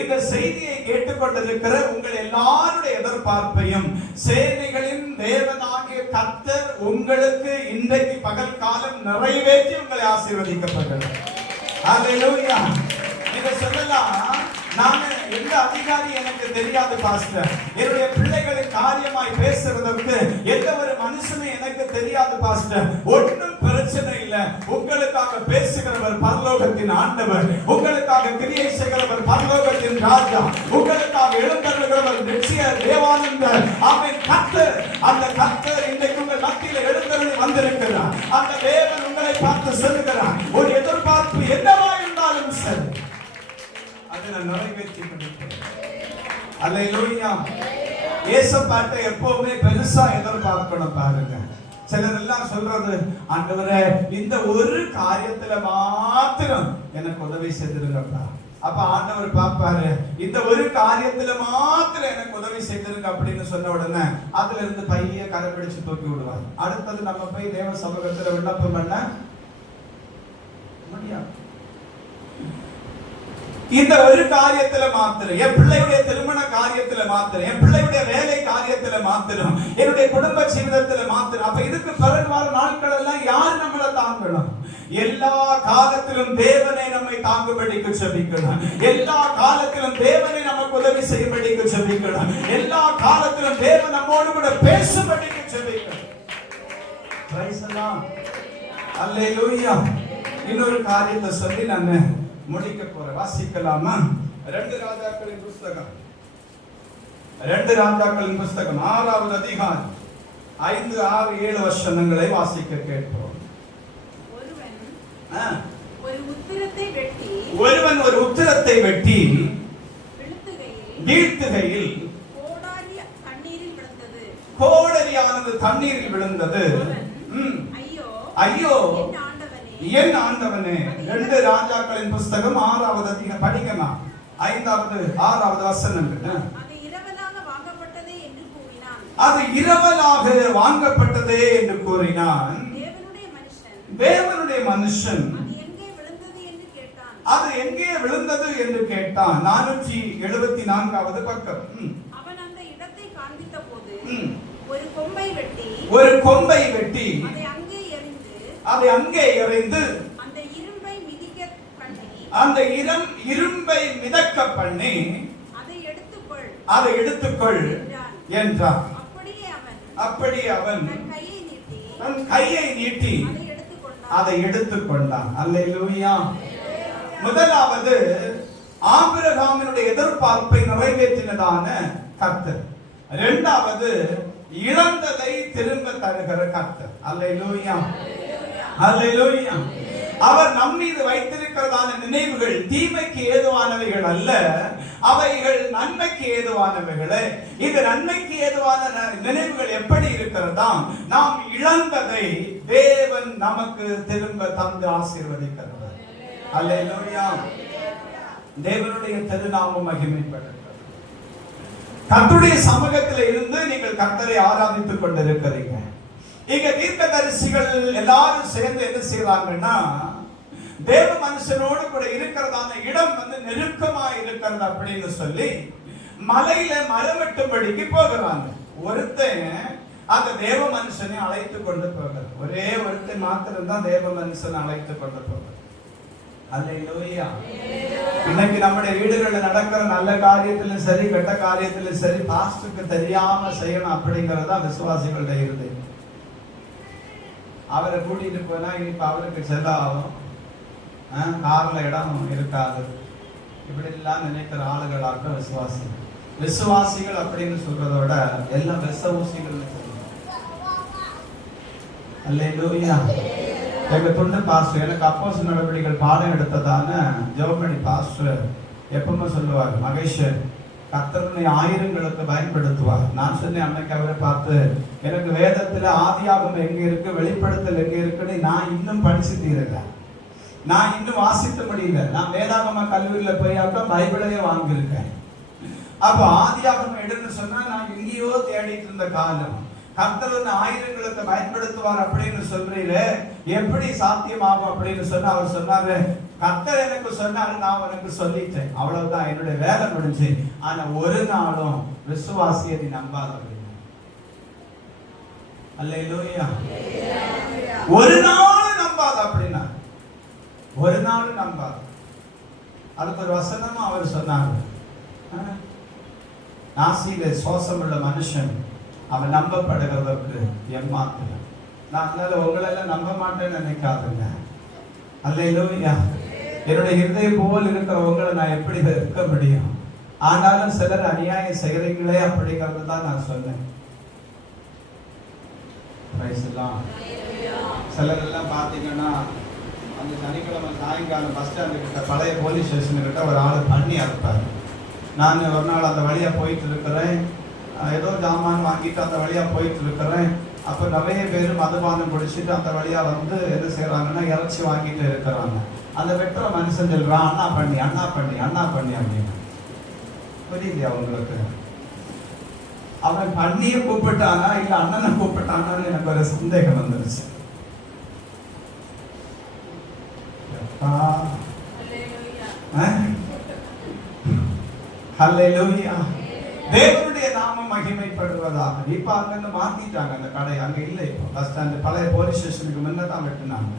இந்த செய்தியை கேட்டுக்கொண்டிருக்கிற உங்கள் எல்லாருடைய எதிர்பார்ப்பையும் சேனைகளின் தேவனாகிய கர்த்தர் உங்களுக்கு இன்றைக்கு பகல் காலம் நிறைவேற்றி உங்களை ஆசீர்வதிக்கப்பட்டது. அல்லேலூயா. நீங்க சொல்லலாம், நான் எந்த அதிகாரி எனக்கு தெரியாது பாஸ்டர், என்னுடைய பிள்ளைகளின் காரியமாய் பேசுறதற்கு எந்த ஒரு மனுஷனும் எனக்கு தெரியாது பாஸ்டர். ஒன்றும் பிரச்சனை இல்லை. உங்களுக்காக பேசுகிறவர் பரலோகத்தின் ஆண்டவர், உங்களுக்காக கிரியை செய்கிறவர் பரலோகத்தின் ராஜா, உங்களுக்காக எழுந்தருகிறவர் நிச்சய தேவானந்தர். அவன் கர்த்தர். அந்த கர்த்தர் இன்றைக்கு உங்கள் மத்தியில் எழுந்தருளி வந்திருக்கிறார். அந்த தேவன் உங்களை பார்த்து சொல்லுகிறார், ஒரு எதிர்பார்ப்பு என்னவா இருந்தாலும் சரி அதை நான் நிறைவேற்றி கொடுக்கிறேன். அல்லேலூயா. இயேசுப்பாட்ட எப்பவுமே பெருசா எதிர்பார்க்கணும் பாருங்க. சிலர் எல்லாம் சொல்றது, ஆண்டவரே இந்த ஒரு காரியத்துல மாத்திரம் எனக்கு உதவி செய்திருங்கப்பா. அப்ப ஆண்டவர் பாப்பாரு, இந்த ஒரு காரியத்துல மாத்திரம் எனக்கு உதவி செய்திருங்க அப்படின்னு சொன்ன உடனே அதுல இருந்து பைய கரை பிடிச்சு தூக்கி விடுவார். அடுத்தது நம்ம போய் தேவ சமூகத்துல விண்ணப்பம் பண்ண முடியாது. இந்த ஒரு காரியத்துல மாத்திரம், என் பிள்ளையுடைய திருமண காரியத்துல மாத்திரம், என் பிள்ளையுடைய வேலை காரியத்துல மாத்திரம், என்னுடைய குடும்ப ஜீவிதத்துல மாத்திரம். அப்ப இதுக்கு பிறகு வர நாட்கள் எல்லாம் யார் நம்மளை தாங்கணும்? எல்லா காலத்திலும் தேவனை நம்மை தாங்கும்படிக்கு ஜெபிக்கணும். எல்லா காலத்திலும் தேவனை நமக்கு உதவி செய்யும்படிக்கு ஜெபிக்கணும். எல்லா காலத்திலும் தேவன் நம்மோடு கூட பேசும்படிக்கு ஜெபிக்கணும். Praise the Lord. அல்லேலூயா. இன்னொரு காரியத்தை சொல்லி நான் முடிக்க போறேன். வாசிக்கலாமா? 2 ராஜாக்களின் புஸ்தகம் 6வது அதிகாரம் 5, 6, 7 வசனங்களை வாசிக்க கேட்கிறோம். ஒருவன் ஒரு உத்திரத்தை வெட்டி வீழ்த்துகையில் கோடரியானது தண்ணீரில் விழுந்தது. ஐயோ என் ஆண்டவனே. 2 ராஜாக்களின் புஸ்தகம் 6வது அதிகாரம் படிக்கலாம். 5வது 6வது வசனங்கள். அது இரவலாக வாங்கப்பட்டதே என்று கூறினான். தேவனுடைய மனுஷன் அது எங்கே விழுந்தது என்று கேட்டான். 474வது பக்கம். அவன் அந்த இடத்தை காண்பித்த போது ஒரு கொம்பை வெட்டி அதை அங்கே எறிந்து அந்த இரும்பை மிதக்க பண்ணி அதை எடுத்துக்கொள் என்றான். அப்படி அவன் தன் கையை நீட்டி அதை எடுத்துக்கொண்டான். அல்லேலூயா. முதலாவது ஆபிரகாமினுடைய எதிர்பார்ப்பை நிறைவேற்றினதான கர்த்தர். இரண்டாவது இழந்ததை திரும்ப தருகிற கர்த்தர். அல்லேலூயா. அல்லேலூயா. அவர் நம் மீது வைத்திருக்கிறதான நினைவுகள் தீமைக்கு ஏதுவானவைகள் அல்ல, அவைகள் நன்மைக்கு ஏதுவானவைகளே. இந்த நன்மைக்கு ஏதுவான நினைவுகள் எப்படி இருக்கிறதா? நாம் இழந்ததை தேவன் நமக்கு திரும்ப தந்து ஆசீர்வதிக்கிறார். அல்லேலூயா. தேவனுடைய திருநாமம் மகிமைப்படுகிறது. கர்த்தருடைய சமூகத்தில் இருந்து நீங்கள் கர்த்தரை ஆராதித்துக் கொண்டிருக்கிறீங்க. இங்க தீர்க்கதரிசிகள் எல்லாரும் சேர்ந்து என்ன செய்றாங்கன்னா, தேவ மனுஷனோடு கூட இருக்கிறதான இடம் நெருக்கமா இருக்கிறது அப்படின்னு சொல்லி மலையில மரம் வெட்டும்படிக்கு போகிறாங்க. ஒருத்தன் அந்த தேவ மனுஷனை அழைத்து கொண்டு போகிறார். ஒரே ஒருத்தன் மாத்திரம் தான் தேவ மனுஷனை அழைத்து கொண்டு போகிறார். அல்லேலூயா. இன்னைக்கு நம்முடைய வீடுகளில் நடக்கிற நல்ல காரியத்திலும் சரி கெட்ட காரியத்திலும் சரி பாஸ்டருக்கு தெரியாம செய்யணும் அப்படிங்கறதா விசுவாசிகளுடைய இருதயம். அவரை கூட்டிட்டு போனா இப்ப அவருக்கு செலவாகும், கார்ல இடம் இருக்காது, இப்படி எல்லாம் நினைக்கிற ஆளுகளாக விசுவாசிகள் அப்படின்னு சொல்றதோட எல்லாம் விஷ ஊசிகள். அல்லேலூயா. எங்க துண்டு பாஸ்டர் எனக்கு அப்போஸ்தலர் நடவடிக்கைகள் பாடம் எடுத்ததான ஜெர்மனி பாஸ்டர் எப்பவுமே சொல்லுவார், மகேஷ் கர்த்தர் ஆயிரங்களுக்கு பயன்படுத்துவார். நான் சொன்னேன் அன்னைக்கு அவரை பார்த்து, எனக்கு வேதத்துல ஆதியாகமம் எங்க இருக்கு, வெளிப்படுத்தல் எங்க இருக்குன்னு நான் இன்னும் படிச்சு தீரல, நான் இன்னும் வாசித்த முடியல. நான் வேதாகம கல்லூரியில போய் பைபிளையே வாங்கியிருக்கேன். அப்ப ஆதியாகமம் எடுன்னு சொன்னா நான் எங்கேயோ தேடிட்டு இருந்த காலம். கர்த்தர் ஆயிரங்களுக்கு பயன்படுத்துவார் அப்படின்னு சொல்றீங்களே, எப்படி சாத்தியமாகும் அப்படின்னு சொன்னா அவர் சொன்னாரு, கர்த்தர் எனக்கு சொன்னாரு, நான் உனக்கு சொல்லிட்டேன், அவ்வளவுதான், என்னுடைய வேலை முடிஞ்சு. ஆனா ஒரு நாளும் விசுவாசியை நீ நம்பாத. அல்லேலூயா. ஒரு நாளும் நம்பாத அப்படின்னா, ஒரு நாளும் நம்பாத. அதுக்கு ஒரு வசனமா அவர் சொன்னாரு, நாசியில சோசமுள்ள மனுஷன் அவன் நம்பப்படுகிறதற்கு ஏமாத்துறான். நான் அதனால உங்களெல்லாம் நம்ப மாட்டேன்னு நினைக்காதுங்க. அல்லேலூயா. என்னுடைய இருதயம் போல் இருக்கிற உங்களை நான் எப்படி இருக்க முடியும்? ஆனாலும் சிலர் அநியாயம் செய்கிறீங்களே அப்படிங்கிறது தான் நான் சொன்னேன். சிலர் எல்லாம் பாத்தீங்கன்னா அந்த சனிக்கிழமை சாயங்காலம் பஸ் ஸ்டாண்டு கிட்ட பழைய போலீஸ் ஸ்டேஷன் கிட்ட ஒரு ஆள் பண்ணி அறுப்பாரு. நான் ஒரு நாள் அந்த வழியா போயிட்டு இருக்கிறேன், ஏதோ ஜாமான் வாங்கிட்டு அந்த வழியா போயிட்டு இருக்கிறேன். அப்ப நிறைய பேர் மதுபானம் குடிச்சிட்டு அந்த வழியா என்ன செய்யறாங்கன்னா இறைச்சி வாங்கிட்டு இருக்கிறாங்க. அந்த வெட்டுற மனுஷன் சொல்றான், அண்ணா பண்ணி அண்ணா பண்ணி அண்ணா பண்ணி அப்படின்னு. புரியலையா உங்களுக்கு? அவன் பண்ணிய கூப்பிட்டானா இல்ல அண்ணனை கூப்பிட்டானான்னு எனக்கு ஒரு சந்தேகம் வந்துருச்சு. ஹல்லேலூயா. தேவனுடைய நாமம் மகிமைப்படுவதாக. இப்ப அங்க மாத்திட்டாங்க அந்த கடை, அங்க இல்லை. இப்போ பஸ் ஸ்டாண்ட் பழைய போலீஸ் ஸ்டேஷனுக்கு முன்னதான் வெட்டினாங்க.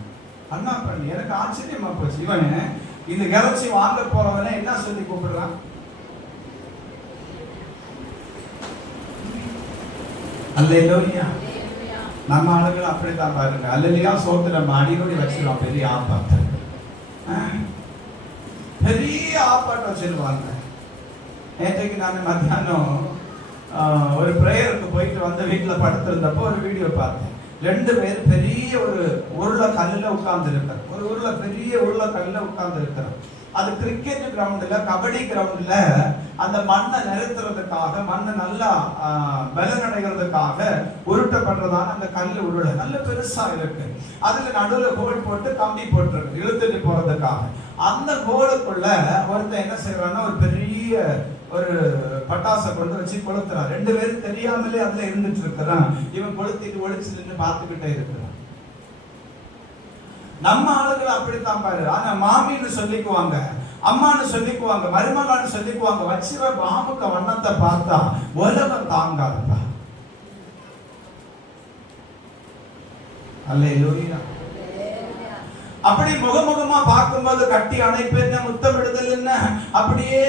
அண்ணா பண்ணி எனக்கு ஆச்சரியமா போச்சு. இவன் இந்த கேலக்சி வாங்க போறவன என்ன சொல்லி கூப்பிடுறான்? அல்லேலூயா. நம்ம ஆளுகள் அப்படித்தான் பாருங்க. அல்லேலூயா சோத்திரம் அடிக்கடி வச்சிருவான். பெரிய ஆப்பாட்டம், பெரிய ஆப்பாட்டம் வச்சிருவாங்க. நேற்றைக்கு நான் மத்தியானம் ஒரு பிரேயருக்கு போயிட்டு வந்து வீட்டில் படுத்திருந்தப்போ ஒரு வீடியோ பார்த்தேன். 2 பேர் பெரிய ஒரு உருளை கல்லில் உட்கார்ந்து இருக்கிறார். ஒரு பெரிய உருளை கல்லில் உட்கார்ந்து இருக்கிறார். அது கிரிக்கெட் கிரவுண்ட்ல, கபடி கிரவுண்ட்ல அந்த மண்ணை நிறுத்துறதுக்காக, மண்ணை நல்லா பலனடைகிறதுக்காக உருட்டப்படுறதான அந்த கல் உருளை நல்ல பெருசா இருக்கு. அதுல நடுவில் ஹோல் போட்டு கம்பி போட்டிருக்கு இழுத்துட்டு போறதுக்காக. அந்த ஹோலுக்குள்ள ஒருத்தர் என்ன செய்யறான்னா ஒரு பெரிய ஒரு பட்டாசை கொண்டு வச்சு கொளுத்துறான். 2 பேரும் தெரியாமலே அதுல இருந்துட்டு இருக்கிறான். இவன் கொளுத்திட்டு ஒளிச்சு நின்று பார்த்துக்கிட்டே இருக்கிறான். நம்ம ஆளுகள் அப்படித்தான் பாரு. ஆனா மாமின்னு சொல்லிக்குவாங்க, அம்மான்னு சொல்லிக்குவாங்க, மருமகான்னு சொல்லிக்குவாங்க. வச்சிர பாமுக்க வண்ணத்தை பார்த்தா உலகம் தாங்காதுப்பா. அல்லேலூயா. அப்படி முகமுகமா பார்க்கும்போது கட்டி அணைப்பேன், முத்தமிடுதல் என்ன அப்படியே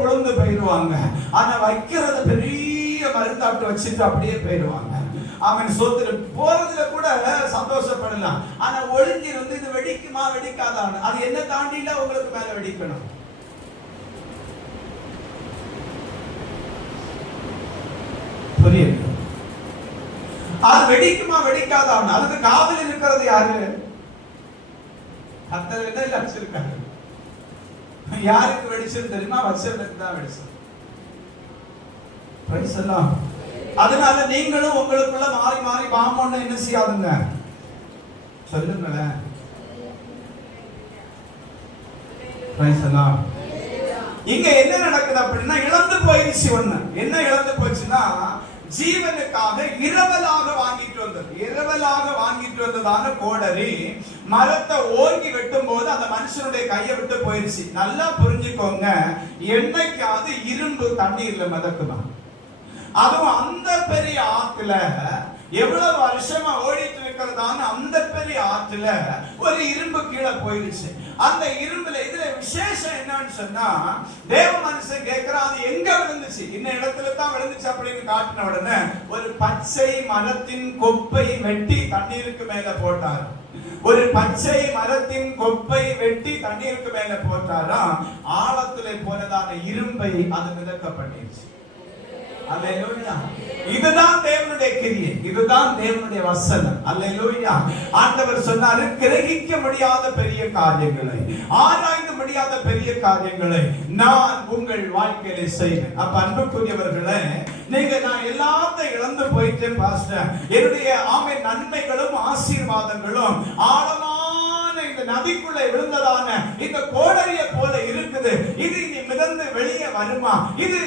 குழந்து போயிடுவாங்க. ஆனா வைக்கிறது பெரிய மருந்தாட்டு வச்சுட்டு அப்படியே போயிடுவாங்க. அவன் சோத்துல போறதுல கூட சந்தோஷப்படலாம். ஆனா ஒளிஞ்சிருந்து இது வெடிக்குமா வெடிக்காதான்னு அது என்ன தாண்டில உங்களுக்கு மேல வெடிக்கணும். புரியுது? அது வெடிக்குமா வெடிக்காதான்னு அதுக்கு காவல் இருக்கிறது யாரு? கர்த்தர் என்ன வச்சிருக்காரு? யாருக்கு வெடிச்சது தெரியுமா? வச்சதுக்கு தான் வெடிச்சது. பிரைஸ் எல்லாம். அதனால நீங்களும் உங்களுக்குள்ள மாறி மாறி பாம்பொண்ணு என்ன செய்யாதுங்க, சொல்லுங்களேன். பிரைஸ் எல்லாம். இங்க என்ன நடக்குது அப்படின்னா இழந்து போயிடுச்சு. ஒண்ணு என்ன இழந்து போச்சுன்னா ஜீவனுக்காக இரவலாக வாங்கிட்டு வந்ததான கோடரி மரத்தை ஓங்கி வெட்டும் போது அந்த மனுஷனுடைய கையை விட்டு போயிருச்சு. நல்லா புரிஞ்சுக்கோங்க, என்னைக்காவது இரும்பு தண்ணீர்ல மிதக்குதான். அதுவும் அந்த பெரிய ஆத்துல எவ்வளவு வருஷமா ஓடிட்டு இருக்கிறதான அந்த பெரிய ஆத்துல ஒரு இரும்பு கீழே போயிருச்சு. அந்த இரும்புல இதுல விசேஷம் என்னன்னு சொன்னா தேவ மனுஷன் கேட்கிறான், அது எங்க விழுந்துச்சு? இந்த இடத்துல தான் விழுந்துச்சு அப்படின்னு காட்டின உடனே ஒரு பச்சை மரத்தின் கொப்பை வெட்டி தண்ணீருக்கு மேல போட்டார். ஒரு பச்சை மரத்தின் கொப்பை வெட்டி தண்ணீருக்கு மேல போட்டாராம். ஆழத்துல போனதான இரும்பை அது மிதக்கப்பட்டுச்சு. அல்லேலூயா. இதுதான் தேவனுடைய கிரியை, இதுதான் தேவனுடைய வசனம். அல்லேலூயா. ஆண்டவர் சொன்னாரு, கிரகிக்க முடியாத பெரிய காரியங்களை, ஆராய்ந்து முடியாத பெரிய காரியங்களை நான் உங்கள் வாழ்க்கையில செய்வேன். அப்ப அன்புக்குரியவர்களே, நீங்க நான் எல்லாத்தையும் இழந்து போயிட்டேன் பாஸ்டர், என்னுடைய நன்மைகளும் ஆசீர்வாதங்களும் ஆழமான இந்த நதிக்குள்ளே விழுந்ததான இந்த கோடரிய போல இருக்குது. இது இனி மிதந்து வெளியே வருமா? இது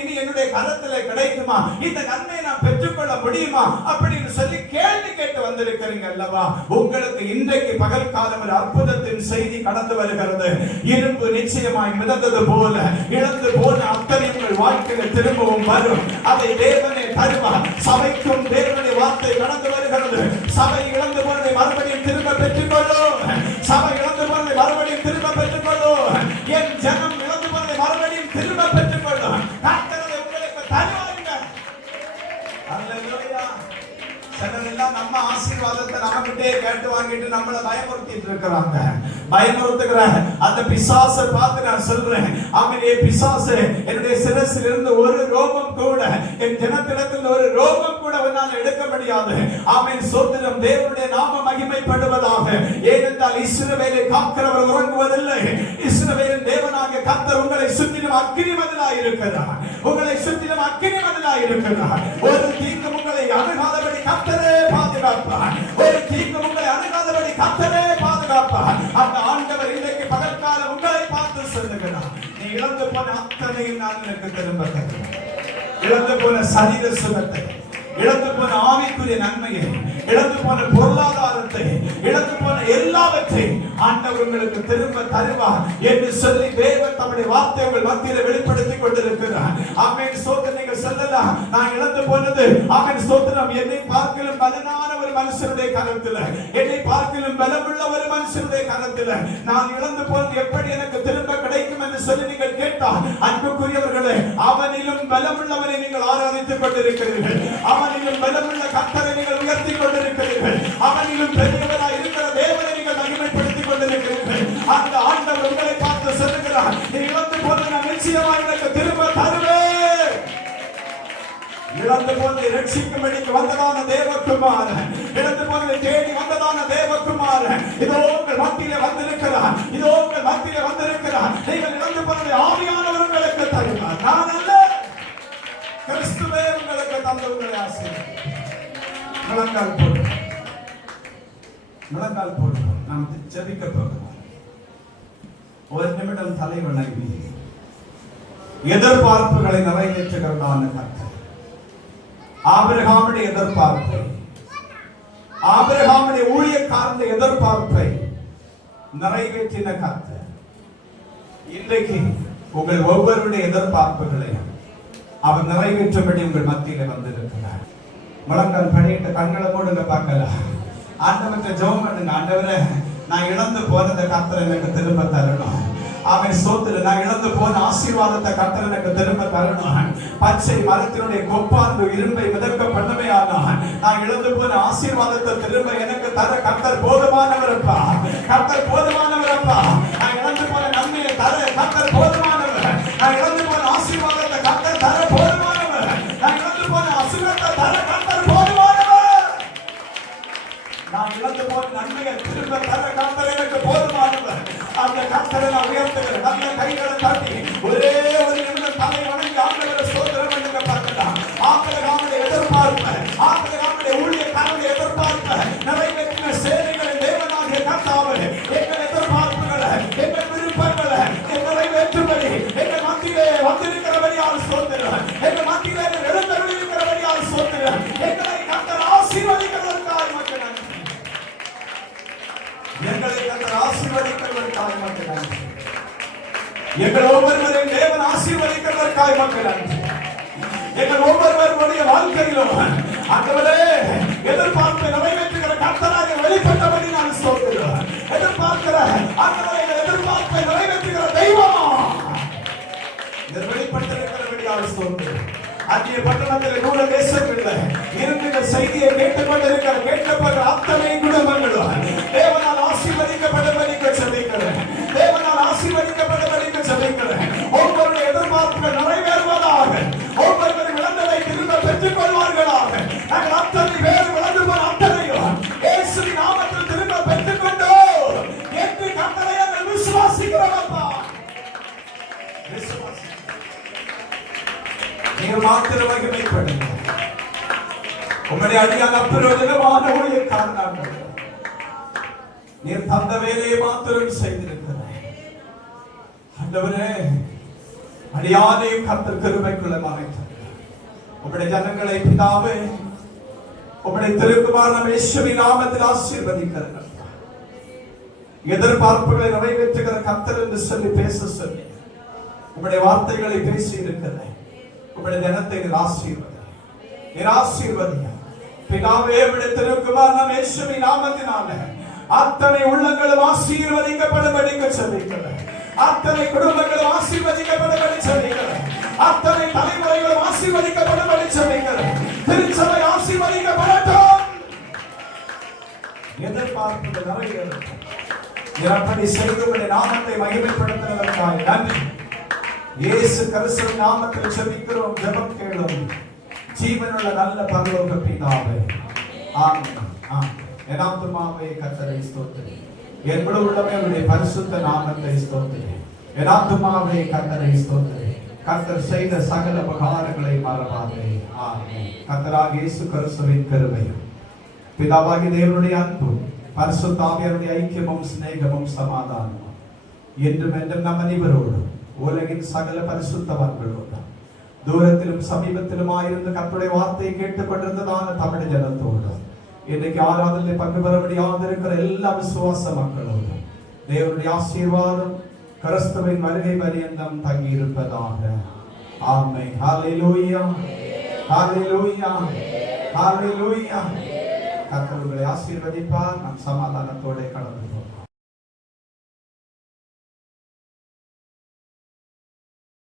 இனி என்னுடைய கரத்துல கிடைக்குமா? இந்த நன்மையை நான் பெற்றுக்கொள்ள முடியுமா அப்படின்னு சொல்லி கேள்வி கேட்டு வந்திருக்கிறீங்க அல்லவா? உங்களுக்கு இன்றைக்கு பகல் காலம் ஒரு அற்புதத்தின் செய்தி கடந்து வருகிறது. இரும்பு நிச்சயமாய் மிதந்தது போல இழந்து போன அத்தனை உங்கள் வாழ்க்கையில திரும்பவும் வரும். அதை தேவனே தருவார். சபைக்கும் தேவனுடைய வார்த்தை கடந்து வருகிறது. சபை இழந்து போனதை மறுபடியும் திரும்ப பெற்றுக்கொள்ளும். சபை இழந்து போனதை மறுபடியும் திரும்ப பெற்றுக்கொள்ளும். என் ஜனம் இழந்து போனதை மறுபடியும் திரும்ப பெற்றுக்கொள்ளும். கர்த்தர் உங்களுக்கு தருவாருங்க. அல்லேலூயா. சிலரெல்லாம் நம்ம ஆசீர்வாதத்தை நம்மகிட்டே கேட்டு வாங்கிட்டு நம்மளை பயமுறுத்திட்டு இருக்கிறாங்க. பயமுறுத்துகிற அந்த பிசாசை பார்த்து நான் சொல்றேன், அவனே பிசாசு, என்னுடைய சிரசில் இருந்து ஒரு ரோமம் கூட, என் ஜனத்திடத்தில் ஒரு ரோமம் கூட நான் எடுக்க முடியாது. ஆமென். சோத்திரம். தேவனுடைய நாம மகிமைப்படுவதாக. ஏனென்றால் இஸ்ரவேலை காக்கிறவர் உறங்குவதில்லை. இஸ்ரவேலின் தேவனாகிய கர்த்தர் உங்களை சுற்றிலும் அக்கினி மதிலாய் இருக்கிறார். உங்களை சுற்றிலும் அக்கினி மதிலாய் இருக்கிறார். ஒரு தீங்கு உங்களை அணுகாதபடி கர்த்தரே பாதுகாப்பார். ஒரு தீங்கு உங்களை அணுகாதபடி கர்த்தரே பாதுகாப்பார். அந்த ஆண்டவர் இன்றைக்கு பகற்காலம் உங்களை பார்த்து சொல்லுகிறார், நீ இழந்து போன அத்தனையும் நான் எனக்கு திரும்ப தருவேன். இழந்து போன சரீர சுகத்தை, இழந்து போன ஆவிக்குரிய நன்மையை, இழந்து போன பொருளாதாரத்தை, இழந்து போன எல்லாவற்றையும் ஆண்டவர் உங்களுக்கு திரும்ப தருவார் என்று சொல்லி தேவன் தம்முடைய வார்த்தை உங்கள் மத்தியில வெளிப்படுத்திக் கொண்டிருக்கிறார். ஆமென். ஸ்தோத்திரம். நீங்கள் சொல்லலாம், நான் இழந்து போனது, ஆமென் ஸ்தோத்திரம், என்னை பார்க்கிலும் பலனான ஒரு மனுஷனுடைய கரத்தில், என்னை பார்க்கிலும் பலமுள்ள ஒரு மனுஷனுடைய கரத்தில் நான் இழந்து போனது எப்படி எனக்கு திரும்ப கிடைக்கும் என்று சொல்லி நீங்கள் கேட்டால், அன்புக்குரியவர்களே, அவனிலும் பலமுள்ளவனை நீங்கள் ஆராதித்துக் கொண்டிருக்கிறீர்கள். அவனிலும் பலமுள்ள கர்த்தரை நீங்கள் உயர்த்திக் கொண்டிருக்கிறீர்கள். அவனிலும் பெரியவராய் இருக்கிற தேவனை நீங்கள் மகிமைப்படுத்திக் கொண்டிருக்கிறீர்கள். அந்த ஆண்டவர் உங்களை பார்த்து சொல்லுகிறார், நீ இழந்து போனது நான் நிச்சயமாக எனக்கு திரும்ப தருவேன். இழந்து போனதை ரட்சிக்கும்படிக்கு வந்ததான தேவகுமாரன், இழந்து போனதை தேடி வந்ததான தேவகுமாரன் இதோ உங்கள் மத்தியிலே வந்திருக்கிறார். இதோ உங்கள் மத்தியிலே வந்திருக்கிறார். நீங்கள் இழந்து போனதை ஆவியானவர் உங்களுக்கு தருவார். நான் அல்ல, கிறிஸ்துவே உங்களுக்கு தந்து உங்களை ஆசீர்வதிப்பார். முழங்கால் போடுவோம். முழங்கால் போடுவோம். நாம் ஜெபிக்க போகிறோம். ஒரு நிமிடம் தலை வணங்கி எதிர்பார்ப்புகளை நிறைவேற்றுகிறதான கர்த்தர், ஆபிரகாமுடைய எதிர்பார்ப்பை, ஆபிரகாமுடைய ஊழியக்காரனுடைய எதிர்பார்ப்பை நிறைவேற்றின கர்த்தர் இன்றைக்கு உங்கள் ஒவ்வொருடைய எதிர்பார்ப்புகளையும் அவர் நிறைவேற்றும்படி உங்கள் மத்தியில வந்திருக்கிறார். முழங்கால் படியிட்டு கண்களை மூடுங்க, பார்க்கலாம். ஆண்டவர்கிட்ட ஜெபம் பண்ணுங்க. ஆண்டவரே, நான் இழந்து போனதை கர்த்தர் எனக்கு திரும்ப தரணும். அவன் சோத்துல நான் இழந்து போன ஆசீர்வாதத்தை கர்த்தர் எனக்கு திரும்ப தரணும். பச்சை மரத்தினுடைய கொப்பாந்து இரும்பை மிதக்க பண்ணவே ஆனால் நான் இழந்து போன ஆசீர்வாதத்தை திரும்ப எனக்கு தர கர்த்தர் போதுமானவரப்பா. கர்த்தர் போதுமானவரப்பா. நான் இழந்து போன நன்மையை தர கர்த்தர் போதுமானவர். நான் இழந்து போன ஆசீர்வாதத்தை கர்த்தர் தர போதுமானவர். நான் இழந்து போன அசுரத்தை தர கர்த்தர் போதுமானவர். நான் இழந்து போன நன்மையை திரும்ப தர கர்த்தர் எனக்கு போதுமானவர். அந்த கர்த்தரை நான் உயர்த்துகிறேன். நல்ல கைகளை தட்டி ஒரே ஒரு நிமிடம் தலை வணங்கி ஆண்டவரை ஸ்தோத்திரம் பண்ணுங்க. பார்க்கலாம், ஆபிரகாமுடைய எதிர்பார்ப்பு, ஆபிரகாமுடைய ஊழியக்காரனுடைய எதிர்பார்ப்பு நிறைவேற்றின சேனைகளின் தேவனாகிய கர்த்தாவே, எங்கள் எதிர்பார்ப்புகளை, எங்கள் விருப்பங்களை நிறைவேற்றும்படி எங்கள் மத்தியிலே வந்திருக்கிறபடியால் ஸ்தோத்திரம். எங்கள் மத்தியிலே எழுந்தருளிருக்கிறபடியால் ஸ்தோத்திரம். எங்களை கர்த்தர் ஆசீர்வதிக்கிறதற்காக மக்கள் நன்றி. எங்களை கர்த்தர் ஆசீர்வதிக்கிறதற்காக மக்கள் நன்றி. எங்கள் ஒவ்வொருவரையும் தேவன் ஆசீர்வதிக்கிறதற்காக மக்கள் நன்றி. எங்கள் ஒவ்வொருவருடைய வாழ்க்கையிலும் ஆண்டவரே எதிர்பார்ப்பை நிறைவேற்றுகிற கர்த்தராக வெளிப்பட்டபடி நான் ஸ்தோத்திரம். எதிர்பார்க்கிற ஆண்டவரே, எதிர்பார்ப்பை நிறைவேற்றுகிற தெய்வம் வெளிப்பட்டிருக்கிறபடியால் ஸ்தோத்திரம். அந்நிய பட்டணத்தில் கூட தேசமில்லை இருக்கிற செய்தியை கேட்டுக்கொண்டிருக்கிற கேட்கப்படுற அத்தனை குடும்பங்களும் தேவனால் ஆசீர்வதிக்கப்படவழிக்க சொல்லிக்கிறேன். தேவனால் ஆசீர்வதிக்கப்படவழிக்க சொல்லிக்கிறேன். ஒவ்வொருடைய எதிர்பார்ப்புகள் நிறைவேறுவதாக, ஒவ்வொருவரும் இழந்ததை திரும்ப பெற்றுக் கொள்வார்களாக. நாங்கள் அத்தனை பேர் இழந்து போன அத்தனையும் இயேசுவின் நாமத்தில் திரும்ப பெற்றுக் கொண்டோம் என்று கர்த்தரை நாங்கள் விசுவாசிக்கிறோம். நீர் மாத்திரம் மகிமைப்படுங்க. உம்முடைய அடியான் அப்பிரயோஜனமான ஊழியக்காரனாக நீர் தந்த வேலையை மாத்திரம் செய்திருக்கிறார். ஆண்டவரே, அடியானையும் கர்த்தர் கிருபைக்குள்ள மறைத்தார். உம்முடைய ஜனங்களை பிதாவே, உம்முடைய திருக்குமாரன் இயேசுவின் நாமத்தில் ஆசீர்வதிக்கிறார். எதிர்பார்ப்புகளை நிறைவேற்றுகிற கர்த்தர் என்று சொல்லி பேச சொல்லி உம்முடைய வார்த்தைகளை பேசி இருக்கிறேன். உம்முடைய தினத்தை ஆசீர்வதியா பிதாவே, உம்முடைய திருக்குமாரன் இயேசுவின் நாமத்தினாலே அத்தனை உள்ளங்களும் ஆசீர்வதிக்கப்படும்படிக்கு சொல்லிக்கிறேன். அத்தனை குடும்பங்களும் ஆசீர்வதிக்கப்படும்படி சொல்லிக்கிறேன். அத்தனை தலைமுறைகளும் ஆசீர்வதிக்கப்படும்படி சொல்லிக்கிறேன். திருச்சபை ஆசீர்வதிக்கப்படட்டும். எதிர்பார்ப்புகள் நிறைவேறும். அப்படி செய்து நாமத்தை மகிமைப்படுத்துவதற்காக நன்றி. இயேசு கிறிஸ்துவின் நாமத்தில் ஜெபிக்கிறோம். ஜெபம் கேளும் ஜீவனுள்ள நல்ல பரலோக பிதாவே, ஆமென். ஆமென். என் ஆத்துமாவே கர்த்தரை ஸ்தோத்திரி. என் முழு உள்ளமே அவருடைய பரிசுத்த நாமத்தை ஸ்தோத்திரி. என் ஆத்துமாவே கர்த்தரை ஸ்தோத்திரி. கர்த்தர் செய்த சகல உபகாரங்களை மறவாதே. ஆமென். கர்த்தராகிய இயேசு கிறிஸ்துவின் கிருபையும் பிதாவாகிய தேவனுடைய அன்பும் பரிசுத்த ஆவியாருடைய ஐக்கியமும் சிநேகமும் சமாதானமும் என்றும் என்றும் நம் அனைவரோடும் உலகின் சகல பரிசுத்தவான்களோடும் தூரத்திலும் சமீபத்திலுமாயிருந்து கர்த்தருடைய வார்த்தையை கேட்டுக் கொண்டிருந்ததான தமிழ் ஜனத்தோடும் இன்னைக்கு ஆராதனை பங்கு பெற முடியாதிருக்கிற எல்லா விசுவாச மக்களோடும் தேவனுடைய ஆசீர்வாதம் கிறிஸ்துவின் வருகை பரியந்தம் தங்கி இருப்பதாக. ஆமென். ஹல்லேலூயா, ஹல்லேலூயா, ஹல்லேலூயா. கர்த்தர் உங்களை ஆசீர்வதிப்பார். நாம் சமாதானத்தோட கடந்து போவோம்.